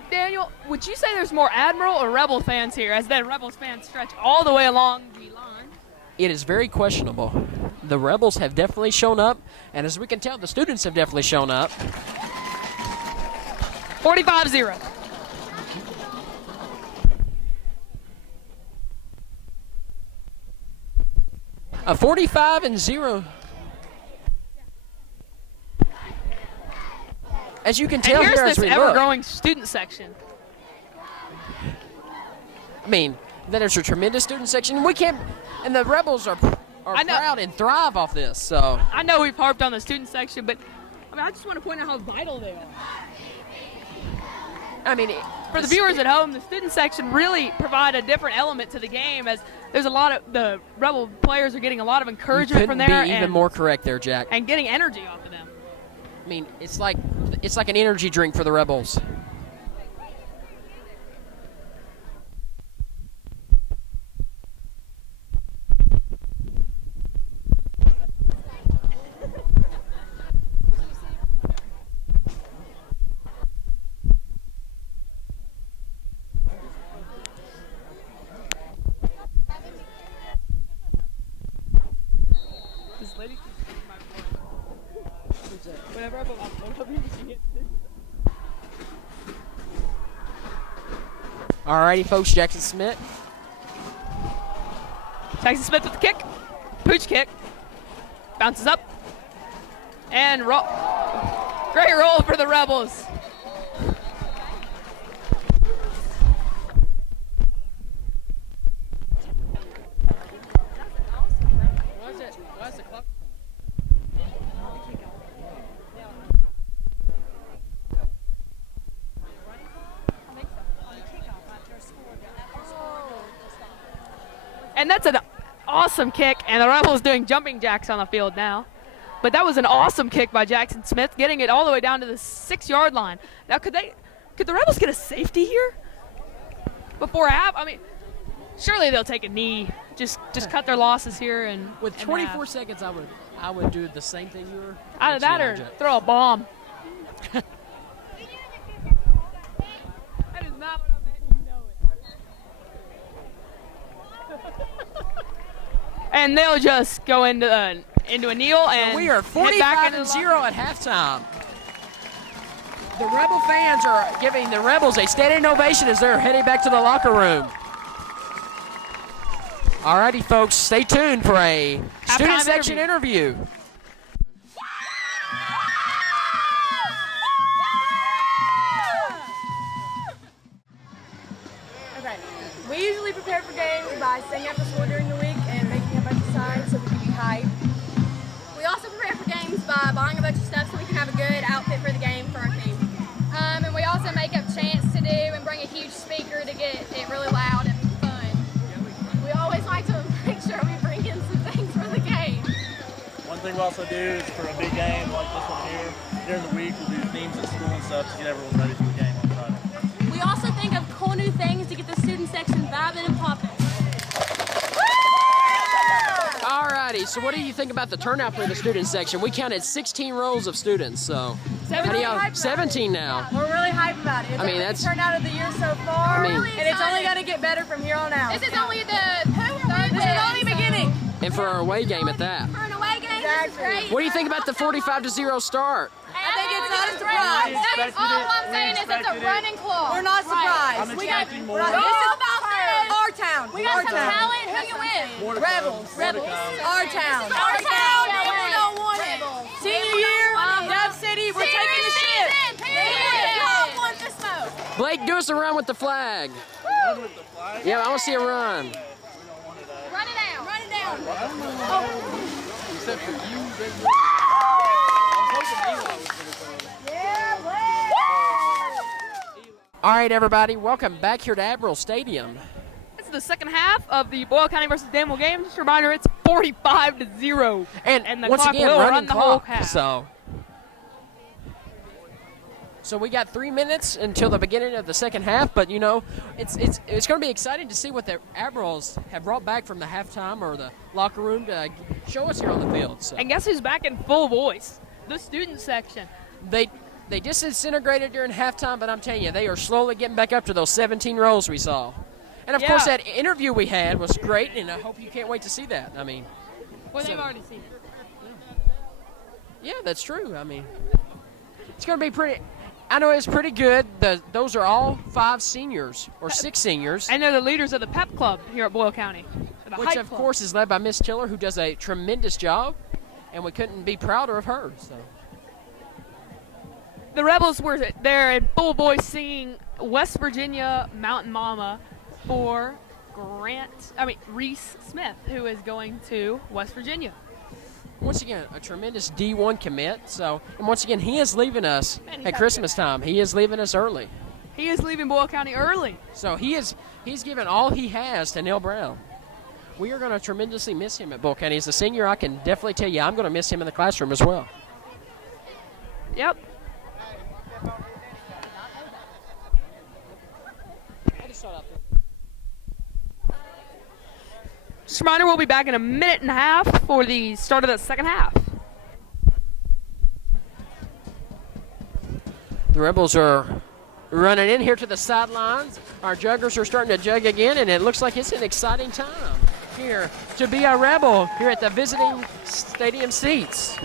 Daniel, would you say there's more Admiral or Rebel fans here, as the Rebels fans stretch all the way along the line? It is very questionable. The Rebels have definitely shown up, and as we can tell, the students have definitely shown up. 45-0. A 45-0. As you can tell and here here's as this we look. ever-growing student section. I mean, that is a tremendous student section. We can't, and the Rebels are proud and thrive off this. So I know we've harped on the student section, but I mean, I just want to point out how vital they are. I mean, for the viewers at home, the student section really provide a different element to the game, as there's a lot of the Rebel players are getting a lot of encouragement from there. Couldn't be even more correct there, Jack. And getting energy off of them. I mean, it's like an energy drink for the Rebels. Whenever I put my phone up here, she hits it. Alrighty, folks, Jackson Smith. Jackson Smith with the kick. Pooch kick. Bounces up. And roll. Great roll for the Rebels. What's the clock? And that's an awesome kick, and the Rebels doing jumping jacks on the field now. But that was an awesome kick by Jackson Smith, getting it all the way down to the 6-yard line. Now, could the Rebels get a safety here before half? I mean, surely they'll take a knee, just cut their losses here, and with 24 seconds, I would do the same thing you were. Either that or throw a bomb. That is not what I meant. You know it. And they'll just go into a kneel, and so we are 45-0 at halftime. The Rebel fans are giving the Rebels a standing ovation as they're heading back to the locker room. Alrighty, folks, stay tuned for a student section interview. Okay, we usually prepare for games by staying after school during the week and making a bunch of signs so we can be hyped. We also prepare for games by buying a bunch of stuff so we can have a good outfit for the game for our team. And we also make up chants to do and bring a huge speaker to get it really loud. also do is for a big game like this one here, during the week we'll do themes at school and stuff to get everyone ready for the game on Friday. We also think of cool new things to get the student section vibing and popping. Alrighty, so what do you think about the turnout for the student section? We counted 16 rows of students, so how do y'all, 17 now. We're really hyped about it. It's I mean, the that's turnout of the year so far, I mean, and it's only going to get better from here on out. This is only the This is only beginning. and for our away game at that. for an away game. This is great. What do you think about the 45-0 start? I think it's not a surprise. That is all I'm saying is it's a running claw. We're not surprised. I'm We got, expecting more. this All is about this. our town. We got our some town. talent. Who you with? More to Rebels. come, more to come. Our town. Our town. We're gonna win it. Senior year, Dove City, we're taking the ship. Want the smoke. Blake, do us a run with the flag. Run with the flag. Yeah, I want to see a run. Run it down. Run it down. Except for you, All right, everybody, welcome back here to Admiral Stadium. This is the second half of the Boyle County versus Danville game. Just a reminder, it's 45-0. And the once clock again, will running run the whole clock. half. So we got 3 minutes until the beginning of the second half, but you know, it's going to be exciting to see what the Admirals have brought back from the halftime or the locker room to show us here on the field. So And guess who's back in full voice? The student section. they disintegrated during halftime, but I'm telling you, they are slowly getting back up to those 17 rows we saw. And of course, Yeah. that interview we had was great, and I hope you can't wait to see that. I mean, Well, So- they've already seen it. yeah, that's true. I mean, it's going to be pretty. I know it's pretty good. Those are all 5 seniors or 6 seniors, And they're the leaders of the pep club here at Boyle County. The which Hype of Club. course is led by Miss Tiller, who does a tremendous job, and we couldn't be prouder of her. So. The Rebels were there in full voice singing West Virginia Mountain Mama for Reese Smith, who is going to West Virginia. Once again, a tremendous D1 commit. So, and once again, he is leaving us Man, he's at got Christmas time. He is leaving us early. He is leaving Boyle County early. So he's given all he has to Neil Brown. We are going to tremendously miss him at Boyle County. As a senior, I can definitely tell you I'm going to miss him in the classroom as well. Yep. Just a reminder, we'll be back in a minute and a half for the start of the second half. The Rebels are running in here to the sidelines. Our juggers are starting to jug again, and it looks like it's an exciting time here to be a Rebel here at the visiting stadium seats.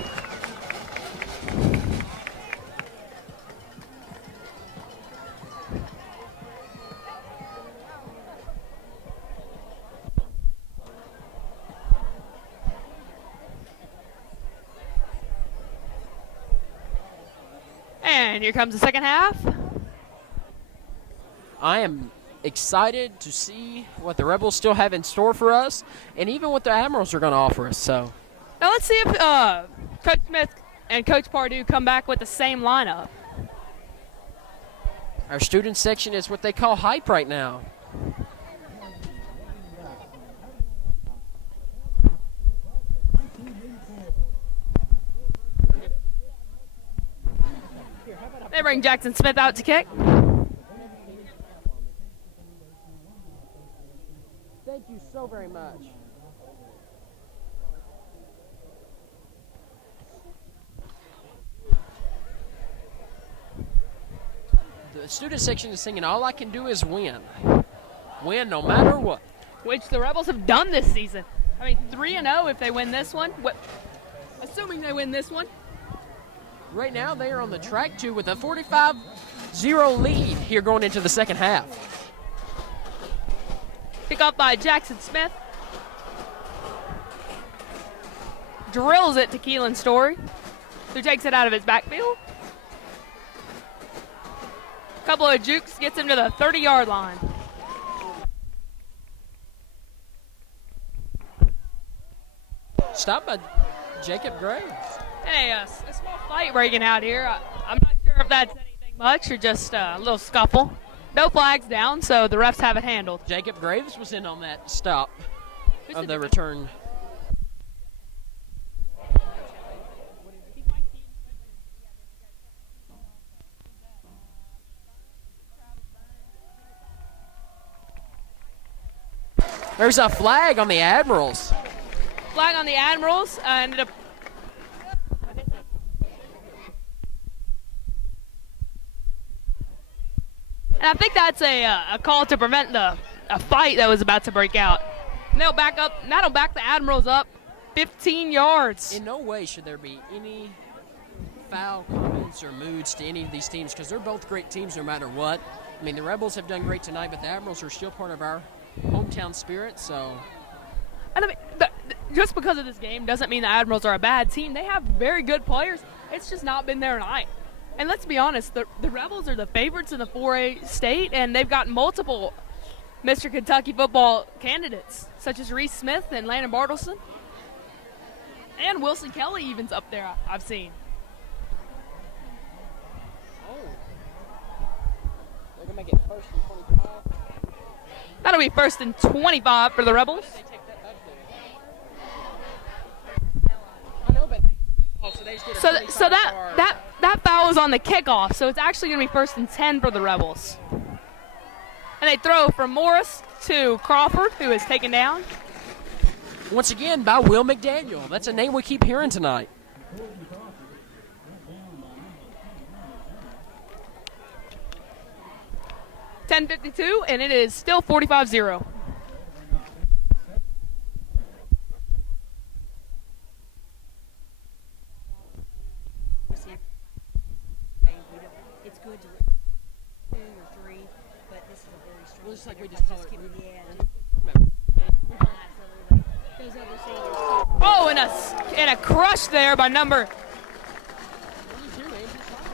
And here comes the second half. I am excited to see what the Rebels still have in store for us, and even what the Admirals are going to offer us. So, Now let's see if Coach Smith and Coach Pardue come back with the same lineup. our student section is what they call hype right now. They bring Jackson Smith out to kick. Thank you so very much. The student section is singing, "All I Can Do Is Win." Win no matter what. Which the Rebels have done this season. I mean, 3-0 if they win this one. Assuming they win this one. Right now, they are on the track to with a 45-0 lead here going into the second half. Pick up by Jackson Smith. Drills it to Keelan Story, who takes it out of his backfield. Couple of jukes, gets him to the 30-yard line. Stopped by Jacob Gray. Hey, a small fight breaking out here. I'm not sure if that's anything much or just a little scuffle. No flags down, so the refs have it handled. Jacob Graves was in on that stop Who of said the that? return. There's a flag on the Admirals. Flag on the Admirals. Ended up. And I think that's a call to prevent a fight that was about to break out. And that'll back the Admirals up 15 yards. In no way should there be any foul comments or moods to any of these teams because they're both great teams no matter what. I mean, the Rebels have done great tonight, but the Admirals are still part of our hometown spirit, so. And I mean, just because of this game doesn't mean the Admirals are a bad team. They have very good players. It's just not been their night. And let's be honest, the Rebels are the favorites in the 4A state, and they've got multiple Mr. Kentucky football candidates, such as Reese Smith and Landon Bartleson. And Wilson Kelly even's up there, I've seen. Oh. They're going to make it first and 25. That'll be first and 25 for the Rebels. So that foul was on the kickoff, so it's actually going to be first and 10 for the Rebels. And they throw from Morris to Crawford, who is taken down. Once again by Will McDaniel. That's a name we keep hearing tonight. .10:52, and it is still 45-0. It's good to 2 or 3, but this is a very strong. Looks like we just call it. Those other seniors. Oh, and a crush there by number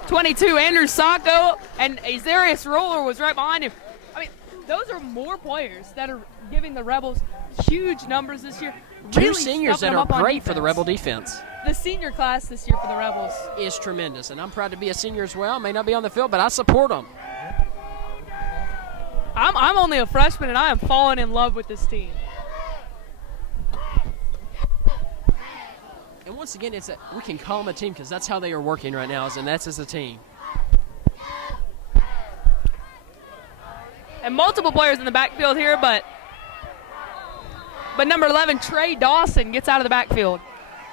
22, Andrew Sacco, and Azarius Roller was right behind him. I mean, those are more players that are giving the Rebels huge numbers this year. Two Really seniors stepping that them are up on great for the defense. Rebel defense. The senior class this year for the Rebels. Is tremendous, and I'm proud to be a senior as well. May not be on the field, but I support them. I'm only a freshman, and I am falling in love with this team. And once again, we can call them a team because that's how they are working right now, and that's as a team. And multiple players in the backfield here, but number 11, Trey Dawson, gets out of the backfield.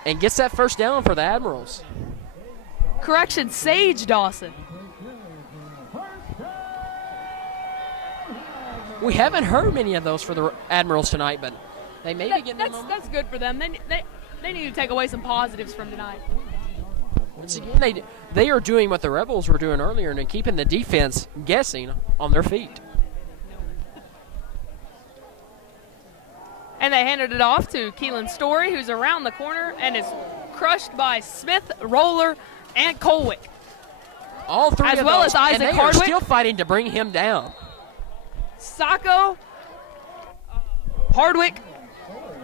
And gets that first down for the Admirals. Correction, Sage Dawson. We haven't heard many of those for the Admirals tonight, but they may be getting them. That's good for them. They need to take away some positives from tonight. Once again, they are doing what the Rebels were doing earlier and keeping the defense guessing on their feet. And they handed it off to Keelan Story, who's around the corner and is crushed by Smith, Roller, and Colwick. All three as of well those, as Isaac and they Hardwick. are still fighting to bring him down. Sacco, Hardwick,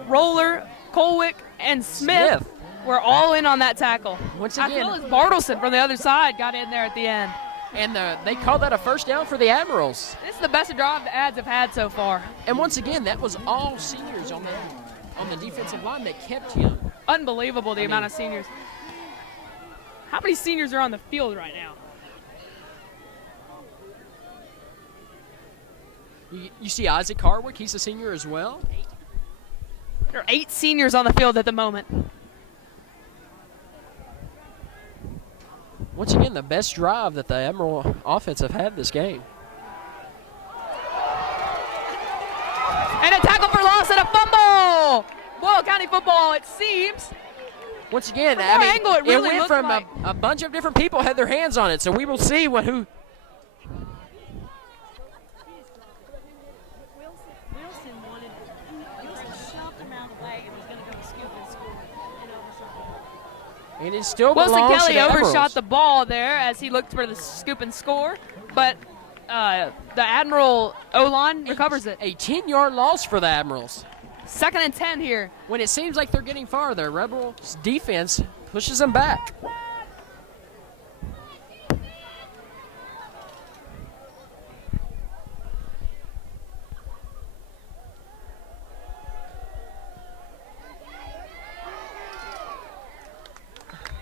Roller, Colwick, and Smith were all in on that tackle. Once As again, well as Bartleson from the other side got in there at the end. and they called that a first down for the Admirals. This is the best drive the Ads have had so far. And once again, that was all seniors on the defensive line that kept him. Unbelievable the amount of seniors. How many seniors are on the field right now? You see Isaac Hardwick, he's a senior as well. There are 8 seniors on the field at the moment. Once again, the best drive that the Admiral offense have had this game. And a tackle for loss and a fumble! Boyle County football, it seems. Once again, From I our mean, angle, it really went looked from like- a bunch of different people had their hands on it, so we will see who. Wilson shoved him out of the way and was going to go scoop and score and overshot. And it still Wilson belongs Kelly to the overshot Admirals. the ball there as he looked for the scoop and score, but the Admiral O-line recovers it. A 10-yard loss for the Admirals. 2nd and 10 here. When it seems like they're getting farther, Rebels defense pushes them back.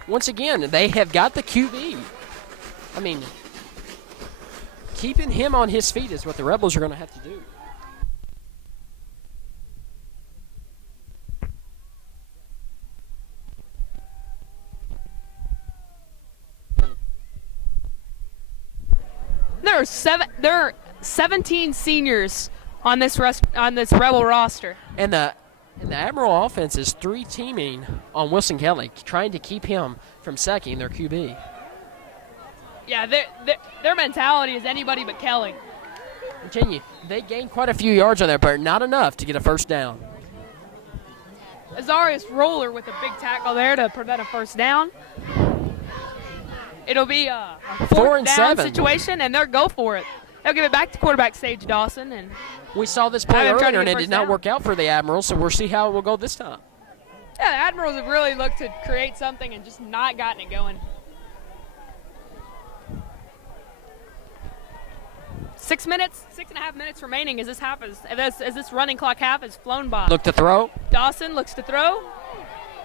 Once again, they have got the QB. I mean, keeping him on his feet is what the Rebels are going to have to do. there are 17 seniors on this Rebel roster. And the Admiral offense is three-teaming on Wilson Kelly, trying to keep him from sacking their QB. Yeah, their mentality is anybody but Kelly. Continue. They gained quite a few yards on there, but not enough to get a first down. Azarius Roller with a big tackle there to prevent a first down. It'll be a 4 and down 7 situation, and they'll go for it. They'll give it back to quarterback Sage Dawson. And we saw this play Have him try to earlier, and get it first did not down. work out for the Admirals, so we'll see how it will go this time. yeah, the Admirals have really looked to create something and just not gotten it going. 6.5 minutes remaining as this running clock half has flown by. Look to throw. Dawson looks to throw,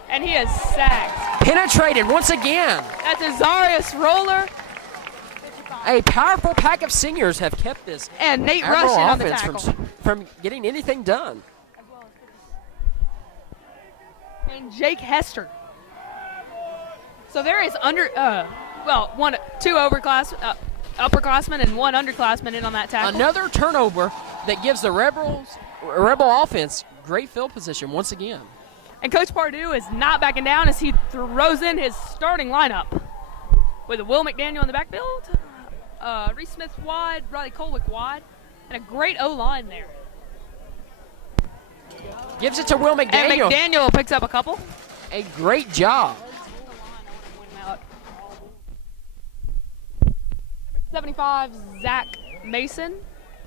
and he is sacked. Penetrated once again. That's Azarius Roller A powerful pack of seniors have kept this and Nate Admiral Russian on the offense tackle. from getting anything done. And Jake Hester. So there is two upperclassmen and one underclassman in on that tackle. Another turnover that gives the Rebel offense great field position once again. And Coach Pardue is not backing down as he throws in his starting lineup with Will McDaniel in the backfield, Reese Smith wide, Riley Colwick wide, and a great O-line there. Gives it to Will And McDaniel. McDaniel picks up a couple. A great job. Number 75, Zach Mason.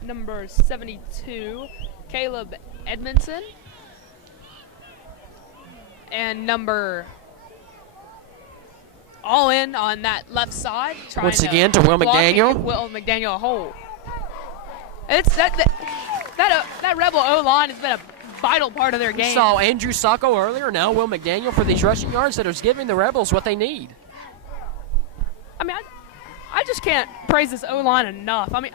Number 72, Caleb Edmondson. And number all in on that left side. Once again to Will block and McDaniel. give Will McDaniel a hole. It's that Rebel O-line has been a vital part of their We game. saw Andrew Sacco earlier, now Will McDaniel for these rushing yards that is giving the Rebels what they need. I mean, I just can't praise this O-line enough. I mean,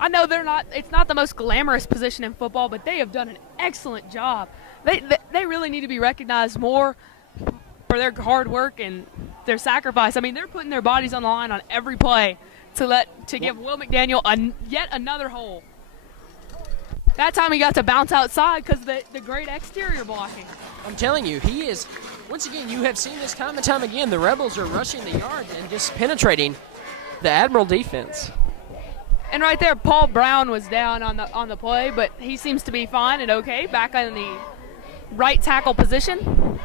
I know it's not the most glamorous position in football, but they have done an excellent job. They really need to be recognized more for their hard work and their sacrifice. I mean, they're putting their bodies on the line on every play to give Will McDaniel yet another hole. That time he got to bounce outside because of the great exterior blocking. I'm telling you, he is, once again, you have seen this time and time again, the Rebels are rushing the yard and just penetrating the Admiral defense. And right there, Paul Brown was down on the play, but he seems to be fine and okay, back in the right tackle position.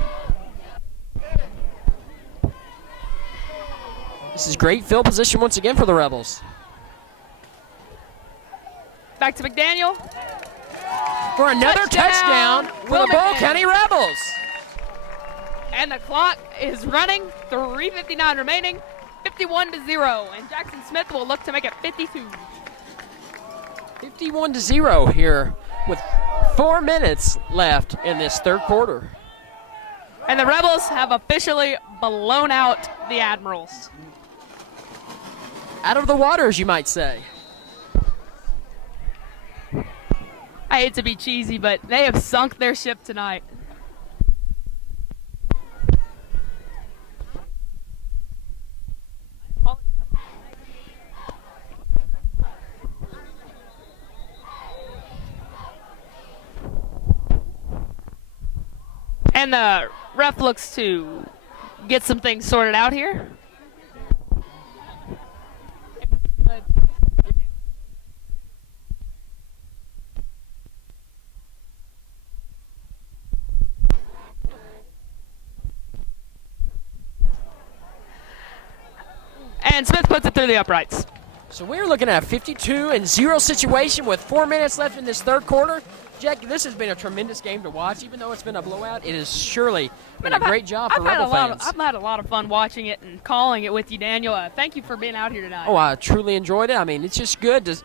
This is great field position once again for the Rebels. Back to McDaniel. For another touchdown for Will the Boyle McDaniel. County Rebels. And the clock is running, 3:59 remaining, 51-0, and Jackson Smith will look to make it 52. 51-0 here with 4 minutes left in this third quarter. And the Rebels have officially blown out the Admirals. Out of the water, as you might say. I hate to be cheesy, but they have sunk their ship tonight. And the ref looks to get some things sorted out here. And Smith puts it through the uprights. So we're looking at a 52-0 situation with 4 minutes left in this third quarter. Jack, this has been a tremendous game to watch. Even though it's been a blowout, it has surely been a great job for Rebel fans. I've had a lot of fun watching it and calling it with you, Daniel. Thank you for being out here tonight. Oh, I truly enjoyed it. I mean, it's just good to,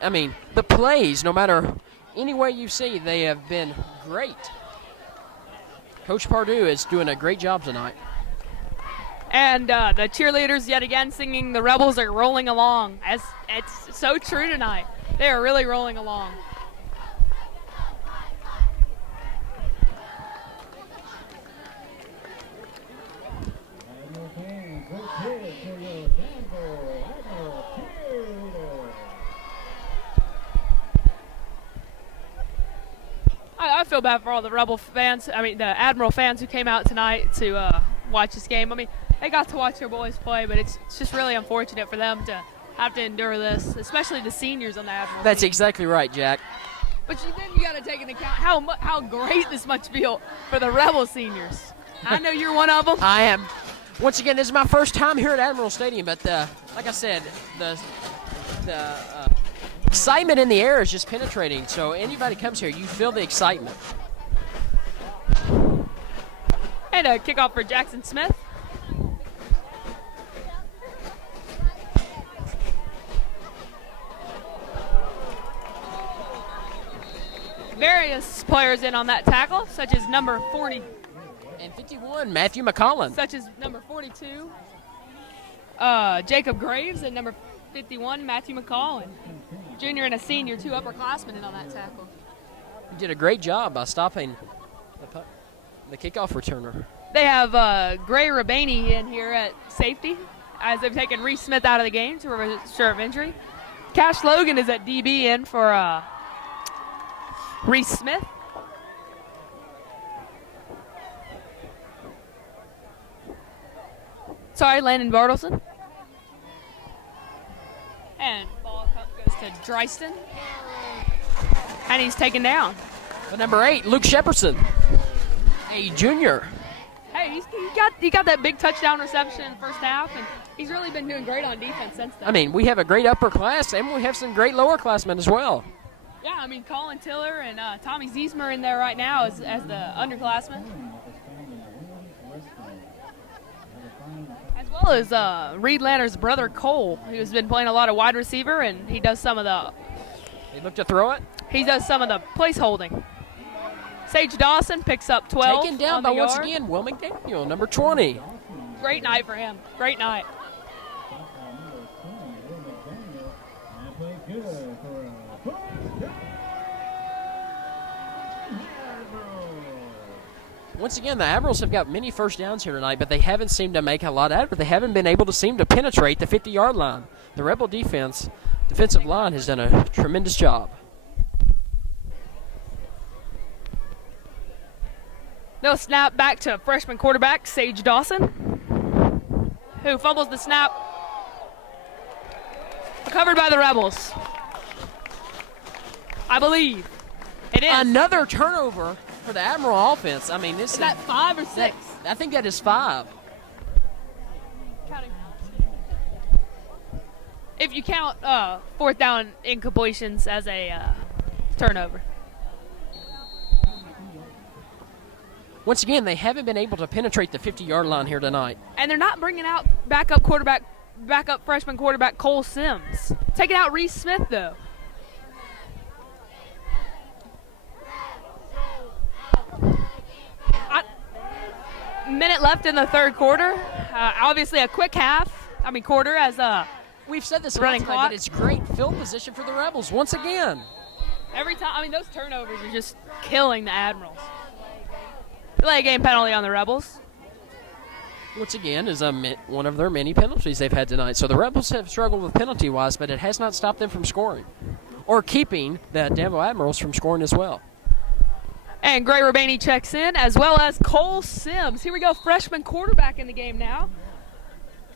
the plays, no matter any way you see, they have been great. Coach Pardue is doing a great job tonight. And the cheerleaders yet again singing "The Rebels are rolling along." As it's so true tonight. They are really rolling along. I feel bad for all the Rebel fans. I mean, the Admiral fans who came out tonight to watch this game. I mean, they got to watch their boys play, but it's just really unfortunate for them to have to endure this, especially the seniors on the Admiral That's team. exactly right, Jack. But then you got to take into account how great this must feel for the Rebel seniors. I know you're one of them. I am. Once again, this is my first time here at Admiral Stadium, but like I said, the excitement in the air is just penetrating. So anybody comes here, you feel the excitement. And a kickoff for Jackson Smith. Various players in on that tackle, such as number 40. And 51, Matthew McCollin. Such as number 42, Jacob Graves, and number 51, Matthew McCollin. Junior and a senior, 2 upperclassmen in on that tackle. You did a great job by stopping the kickoff returner. They have Gray Rabaney in here at safety, as they've taken Reese Smith out of the game to a sure of injury. Cash Logan is at DB in for Reese Smith. Sorry, Landon Bartleson. And ball goes to Dryston. And he's taken down. But number 8, Luke Shepardson, a junior. Hey, he got that big touchdown reception in the first half, and he's really been doing great on defense since then. I mean, we have a great upper class, and we have some great lower classmen as well. Yeah, I mean, Colin Tiller and Tommy Ziesmer in there right now as the underclassmen. As well as Reed Lanner's brother, Cole, who's been playing a lot of wide receiver, and he does some of the... They look to throw it. He does some of the place holding. Sage Dawson picks up 12 Taken down on by, the once yard. again, Will McDaniel, number 20. Great night for him. Great night. Once again, the Admirals have got many first downs here tonight, but they haven't seemed to make a lot out of it. They haven't been able to seem to penetrate the 50-yard line. The Rebel defensive line has done a tremendous job. They'll snap back to freshman quarterback Sage Dawson, who fumbles the snap. Recovered by the Rebels. I believe it is. Another turnover for the Admiral offense. I mean, this Is that 5 or 6? I think that is 5. Counting. If you count fourth down incompletions as a turnover. Once again, they haven't been able to penetrate the 50-yard line here tonight. And they're not bringing out backup freshman quarterback Cole Sims. Taking out Reese Smith, though. Minute left in the third quarter. Obviously a quick quarter as We've said this a lot running tonight, clock. but it's great field position for the Rebels once again. every time. I mean, those turnovers are just killing the Admirals. Delay game penalty on the Rebels. Once again, is one of their many penalties they've had tonight. So the Rebels have struggled with penalty-wise, but it has not stopped them from scoring or keeping the Danville Admirals from scoring as well. And Gray Rabaney checks in, as well as Cole Sims. Here we go, freshman quarterback in the game now.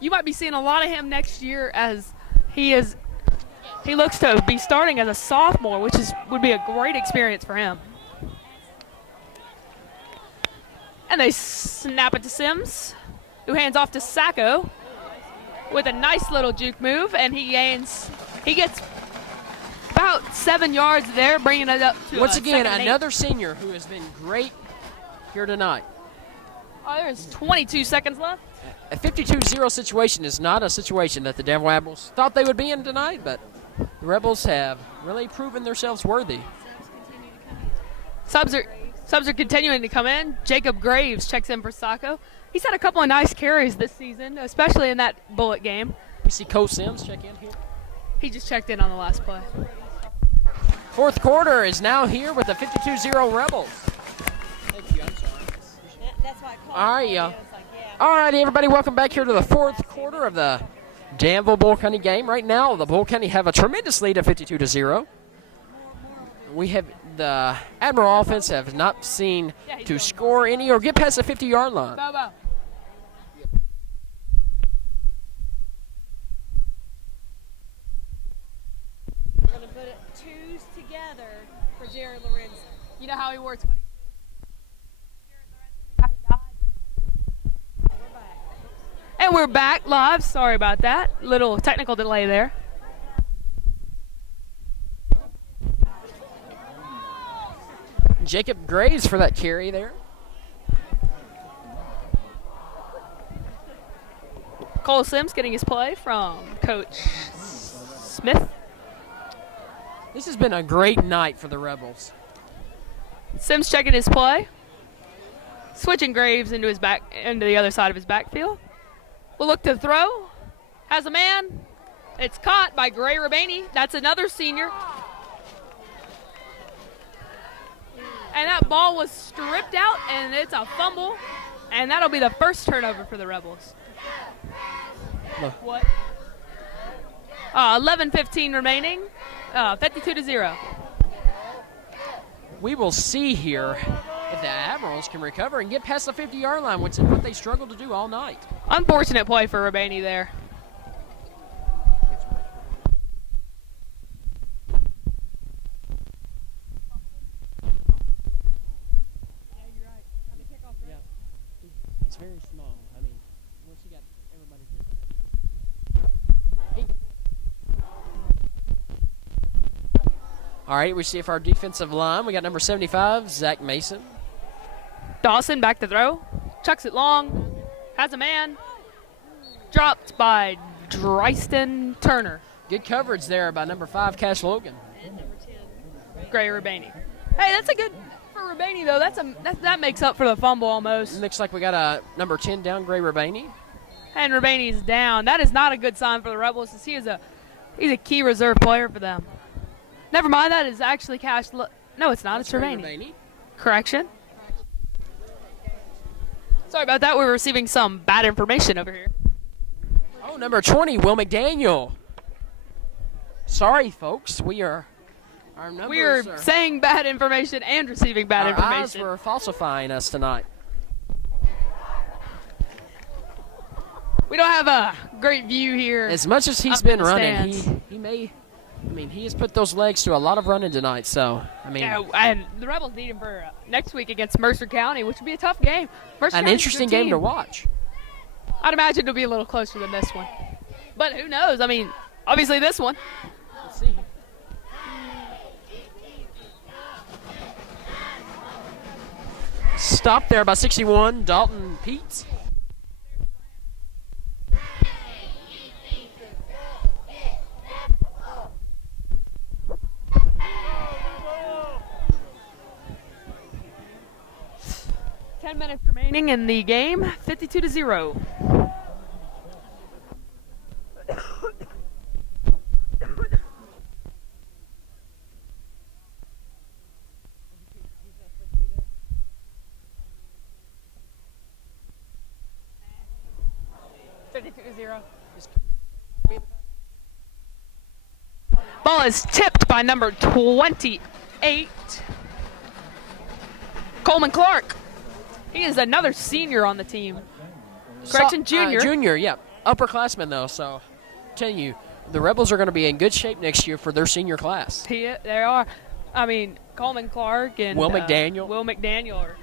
You might be seeing a lot of him next year as he looks to be starting as a sophomore, which would be a great experience for him. And they snap it to Sims, who hands off to Sacco with a nice little juke move, and he gets about 7 yards there, bringing it up to Once again, second and 8. another senior who has been great here tonight. Oh, there's 22 seconds left. A 52-0 situation is not a situation that the Danville Admirals thought they would be in tonight, but the Rebels have really proven themselves worthy. Subs are continuing to come in. Jacob Graves checks in for Sacco. He's had a couple of nice carries this season, especially in that Bullet game. We see Cole Sims check in here. He just checked in on the last play. Fourth quarter is now here with the 52-0 Rebels. Thank you, I'm sorry. That's why I called. All right, yeah. It's like, yeah. All righty, everybody, welcome back here to the fourth quarter of the Danville Bull County game. Right now, the Bull County have a tremendous lead of 52-0. We have the Admiral offense have not seen to score any or get past the 50-yard line. Bobo. We're going to put it twos together for Jared Lorenzen. You know how he wore 22? We're back. And we're back live. Sorry about that. Little technical delay there. Jacob Graves for that carry there. Cole Sims getting his play from Coach Smith. This has been a great night for the Rebels. Sims checking his play. Switching Graves into the other side of his backfield. Will look to throw. Has a man. It's caught by Gray Rabaney. That's another senior. And that ball was stripped out, and it's a fumble. And that'll be the first turnover for the Rebels. No. What? 11:15 remaining. 52-0. We will see here if the Admirals can recover and get past the 50-yard line, which is what they struggled to do all night. Unfortunate play for Rabaney there. It's very small. I mean, once you got everybody here. All right, we see if our defensive line. We got number 75, Zach Mason. Dawson back to throw. Chucks it long. Has a man. Dropped by Dryston Turner. Good coverage there by number 5, Cash Logan. Gray Rabaney. Hey, that's a good for Rabaney though. That makes up for the fumble almost. Looks like we got a number 10 down, Gray Rabaney. And Rabaney's down. That is not a good sign for the Rebels, since he's a key reserve player for them. Never mind, that is actually Cash. No, it's not. It's Rabaney. Correction. Sorry about that. We're receiving some bad information over here. Oh, number 20, Will McDaniel. Sorry, folks. Our numbers We are are, saying bad information and receiving bad our information. eyes were falsifying us tonight. We don't have a great view here. As much as he's Up been in the running, stands. he has put those legs to a lot of running tonight. So, Yeah, and the Rebels need him for next week against Mercer County, which would be a tough game. Mercer an County's a interesting good game to team. watch. I'd imagine it'll be a little closer than this one. But who knows? I mean, obviously this one. Let's see. Stopped there by 61, Dalton Peets. Minutes remaining in the game, 52-0. Ball is tipped by number 28, Coleman Clark. He is another senior on the team. Correction, junior. Junior, yeah. Upperclassman, though, so I'm telling you, the Rebels are going to be in good shape next year for their senior class. They are. I mean, Coleman Clark and Will McDaniel. Will McDaniel are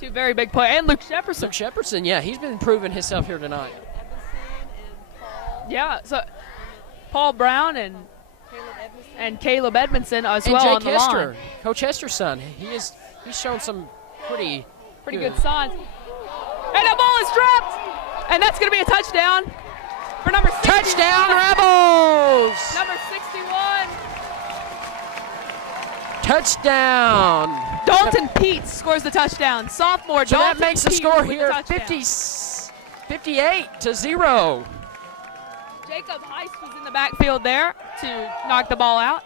two very big players. And Luke Shepperson. Luke Shepperson, yeah, he's been proving himself here tonight. Yeah, so Paul Brown and Caleb Edmondson as And well Jake on the Hester, line. Coach Hester's son. He's shown some pretty Good signs. And the ball is dropped. And that's going to be a touchdown for number 61. Touchdown, Rebels! Number 61. Touchdown! Dalton Peets scores the touchdown. Sophomore So Dalton that makes the Peets score with the here touchdown. 58-0. Jacob Heist was in the backfield there to knock the ball out.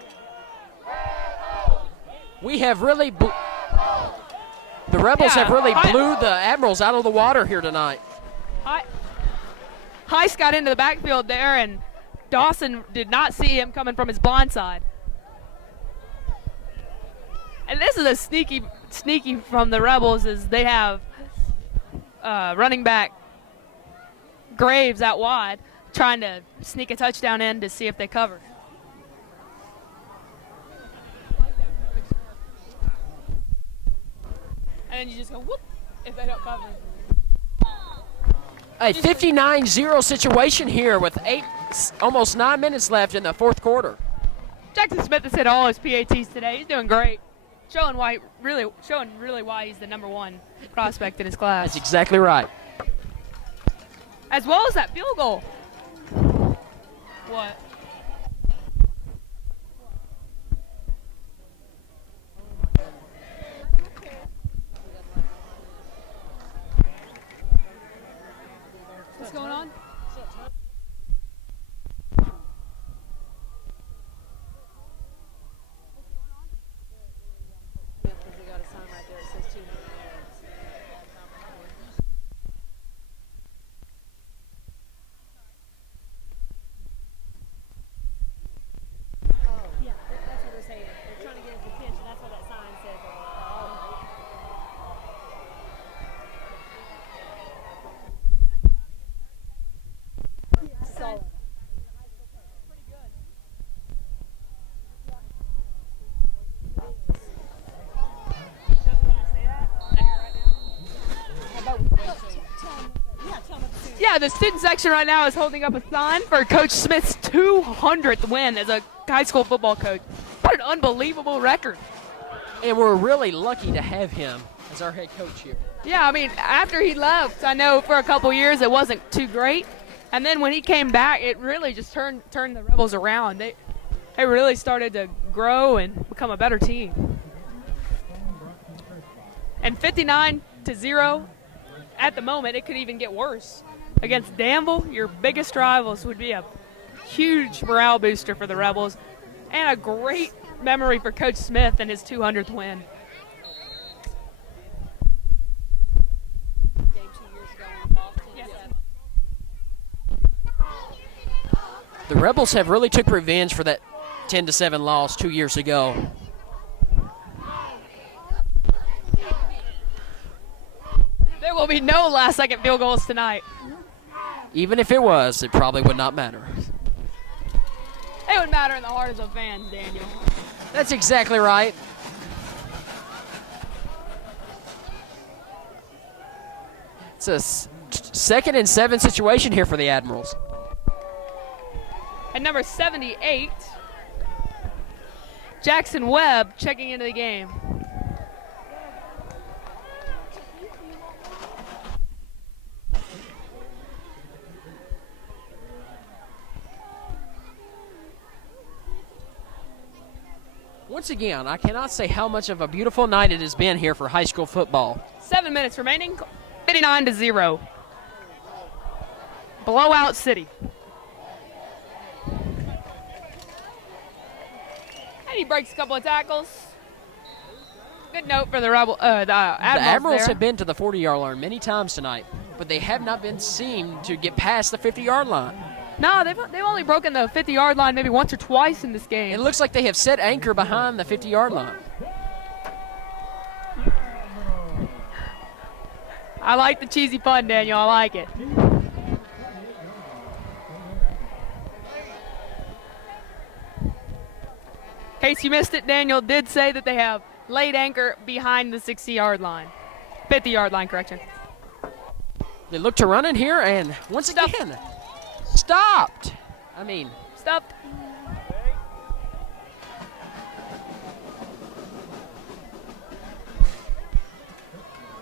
We have really the Rebels have really blew the Admirals out of the water here tonight. Heist got into the backfield there, and Dawson did not see him coming from his blind side. And this is a sneaky from the Rebels is they have running back Graves out wide trying to sneak a touchdown in to see if they cover. And then you just go whoop if they don't cover. A 59-0 situation here with almost 9 minutes left in the fourth quarter. Jackson Smith has hit all his PATs today. He's doing great. Showing really why he's the #1 prospect in his class. That's exactly right. As well as that field goal. What? What's going on? Yeah, that's what they're saying. They're trying to get his attention. That's what that sign says. So. Yeah, the student section right now is holding up a sign for Coach Smith's 200th win as a high school football coach. What an unbelievable record. And we're really lucky to have him as our head coach here. Yeah, I mean, after he left, I know for a couple years it wasn't too great. And then when he came back, it really just turned the Rebels around. They really started to grow and become a better team. And 59-0, at the moment, it could even get worse. Against Danville, your biggest rivals, would be a huge morale booster for the Rebels and a great memory for Coach Smith and his 200th win. The Rebels have really took revenge for that 10-7 loss 2 years ago. There will be no last-second field goals tonight. Even if it was, it probably would not matter. It would matter in the heart of the fans, Daniel. That's exactly right. It's a 2nd and 7 situation here for the Admirals. At number 78, Jackson Webb checking into the game. Once again, I cannot say how much of a beautiful night it has been here for high school football. 7 minutes remaining, 59-0. Blowout city. And he breaks a couple of tackles. Good note for the Admirals. The Admirals there. have been to the 40-yard line many times tonight, but they have not been seen to get past the 50-yard line. No, they've only broken the 50-yard line maybe once or twice in this game. It looks like they have set anchor behind the 50-yard line. I like the cheesy pun, Daniel. I like it. In case you missed it, Daniel did say that they have laid anchor behind the 60-yard line. 50-yard line, correction. They look to run in here, and once again, stopped. I mean, Stop.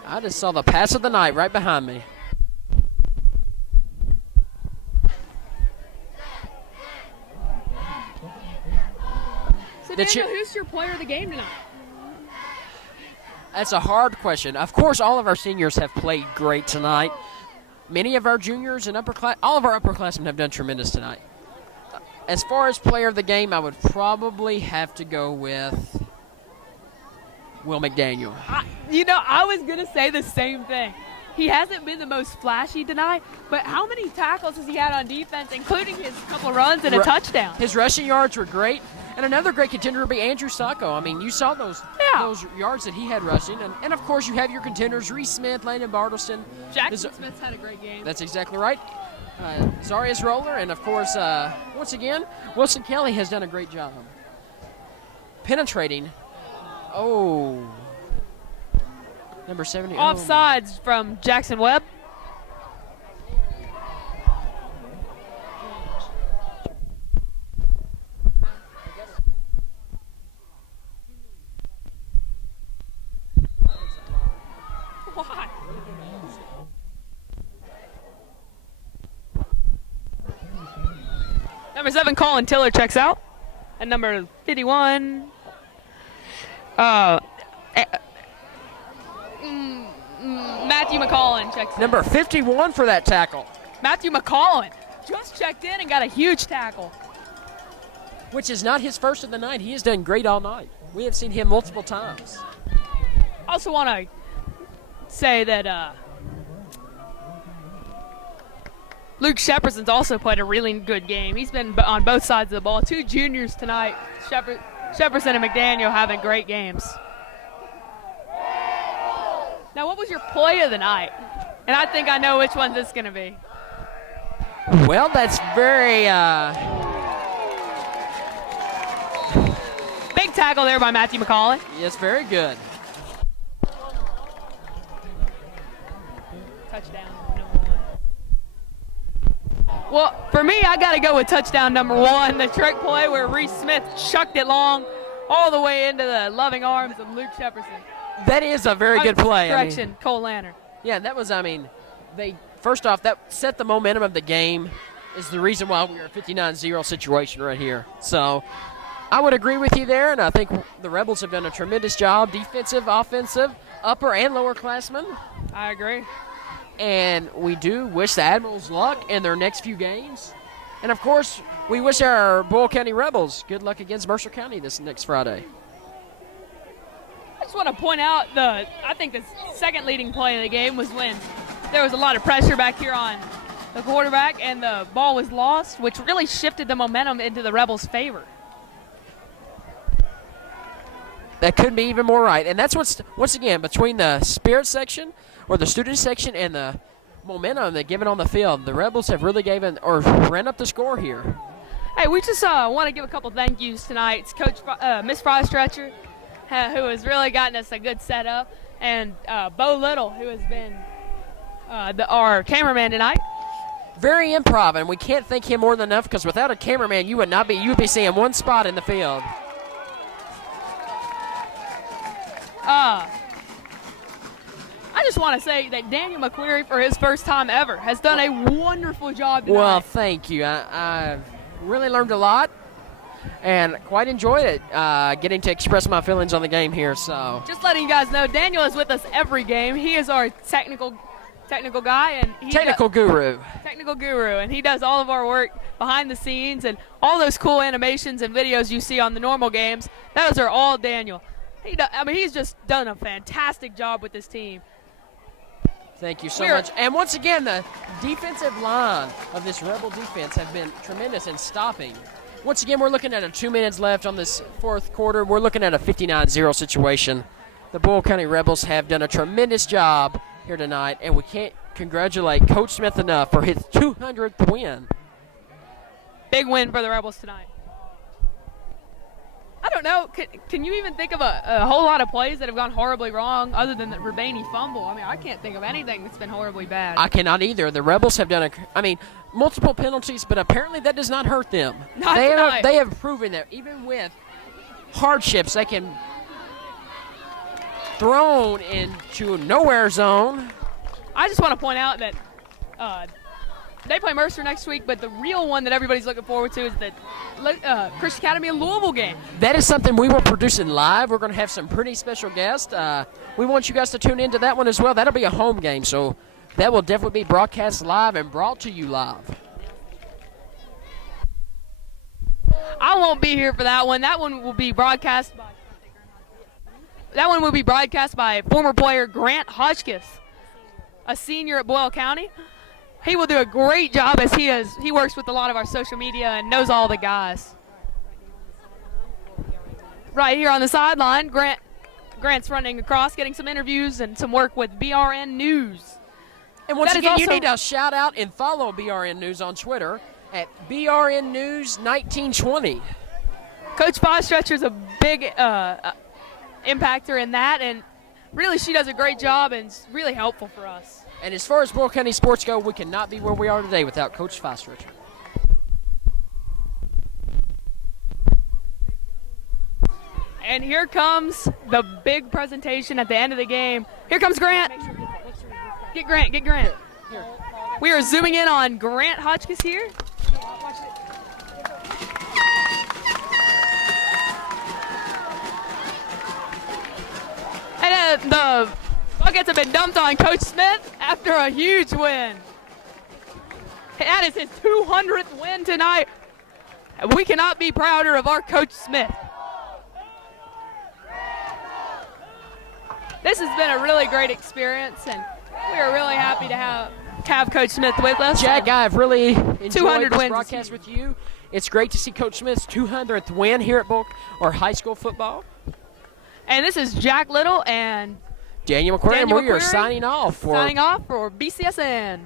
I just saw the pass of the night right behind me. So, The Daniel, chi- who's your player of the game tonight? That's a hard question. Of course, all of our seniors have played great tonight. Many of our juniors and all of our upperclassmen have done tremendous tonight. As far as player of the game, I would probably have to go with Will McDaniel. I was going to say the same thing. He hasn't been the most flashy tonight, but how many tackles has he had on defense, including his couple runs and a touchdown? His rushing yards were great. And another great contender would be Andrew Sacco. I mean, you saw those. Yeah, those yards that he had rushing. And of course, you have your contenders, Reese Smith, Landon Bartleston. Jackson Smith's had a great game. That's exactly right. Zarius Roller, and of course, once again, Wilson Kelly has done a great job penetrating. Oh, number 70. Offsides from Jackson Webb. Why? Number 7, Colin Tiller checks out. And number 51, Matthew McCollin checks in. Number 51 for that tackle, Matthew McCollin just checked in and got a huge tackle. which is not his first of the night. He has done great all night. We have seen him multiple times. Also want to say that Luke Shepperson's also played a really good game. He's been on both sides of the ball. 2 juniors tonight, Shepperson and McDaniel, having great games. Now, what was your play of the night? And I think I know which one this is going to be. Well, that's very Big tackle there by Matthew McCollin. yes, very good. Touchdown number 1. Well, for me, I got to go with touchdown number 1, the trick play where Reese Smith chucked it long all the way into the loving arms of Luke Shepperson. That is a very good play. Correction, Cole Lanner. Yeah, that was, they first off, that set the momentum of the game, is the reason why we are a 59-0 situation right here. So I would agree with you there, and I think the Rebels have done a tremendous job, defensive, offensive, upper and lower classmen. I agree. And we do wish the Admirals luck in their next few games. And, of course, we wish our Boyle County Rebels good luck against Mercer County this next Friday. I just want to point out I think the second leading play of the game was when there was a lot of pressure back here on the quarterback and the ball was lost, which really shifted the momentum into the Rebels' favor. That couldn't be even more right. And that's what's, once again, between the spirit section or the student section and the momentum they're given on the field, the Rebels have really ran up the score here. Hey, we just want to give a couple thank yous tonight. It's Coach Miss Frystretcher, who has really gotten us a good setup, and Bo Little, who has been our cameraman tonight. Very improv, and we can't thank him more than enough because without a cameraman, you would be seeing one spot in the field. I just want to say that Daniel McQuarrie, for his first time ever, has done a wonderful job tonight. Well, thank you. I really learned a lot and quite enjoyed it, getting to express my feelings on the game here. So just letting you guys know, Daniel is with us every game. He is our technical guy, and technical guru, and he does all of our work behind the scenes, and all those cool animations and videos you see on the normal games. Those are all Daniel. He's just done a fantastic job with this team. Thank you so much. And once again, the defensive line of this Rebel defense have been tremendous in stopping. Once again, we're looking at 2 minutes left on this fourth quarter. We're looking at a 59-0 situation. The Boyle County Rebels have done a tremendous job here tonight, and we can't congratulate Coach Smith enough for his 200th win. Big win for the Rebels tonight. I don't know. Can you even think of a whole lot of plays that have gone horribly wrong other than the Rebani fumble? I can't think of anything that's been horribly bad. I cannot either. The Rebels have done multiple penalties, but apparently that does not hurt them. Not tonight. They have proven that even with hardships, they can thrown into a nowhere zone. I just want to point out that they play Mercer next week, but the real one that everybody's looking forward to is the Christian Academy of Louisville game. That is something we will produce in live. We're going to have some pretty special guests. We want you guys to tune into that one as well. That'll be a home game, so that will definitely be broadcast live and brought to you live. I won't be here for that one. That one will be broadcast by former player Grant Hotchkiss, a senior at Boyle County. He will do a great job as he works with a lot of our social media and knows all the guys. Right here on the sideline, Grant Grant's running across, getting some interviews and some work with BRN News. And once That is again, you also- need to shout out and follow BRN News on Twitter at BRN News 1920. Coach Bostretcher's a big impactor in that, and really she does a great job and is really helpful for us. And as far as Boyle County sports go, we cannot be where we are today without Coach Foster. And here comes the big presentation at the end of the game. Here comes Grant. Get Grant, get Grant. We are zooming in on Grant Hotchkiss here. And the buckets have been dumped on Coach Smith after a huge win. That is his 200th win tonight. We cannot be prouder of our Coach Smith. This has been a really great experience, and we are really happy to have Coach Smith with us. Jack, I've really enjoyed 200 this wins broadcast with you. It's great to see Coach Smith's 200th win here at Boyle or high school football. And this is Jack Little and Daniel McQuarrie, Daniel we are McQuarrie signing off for signing off for BCSN.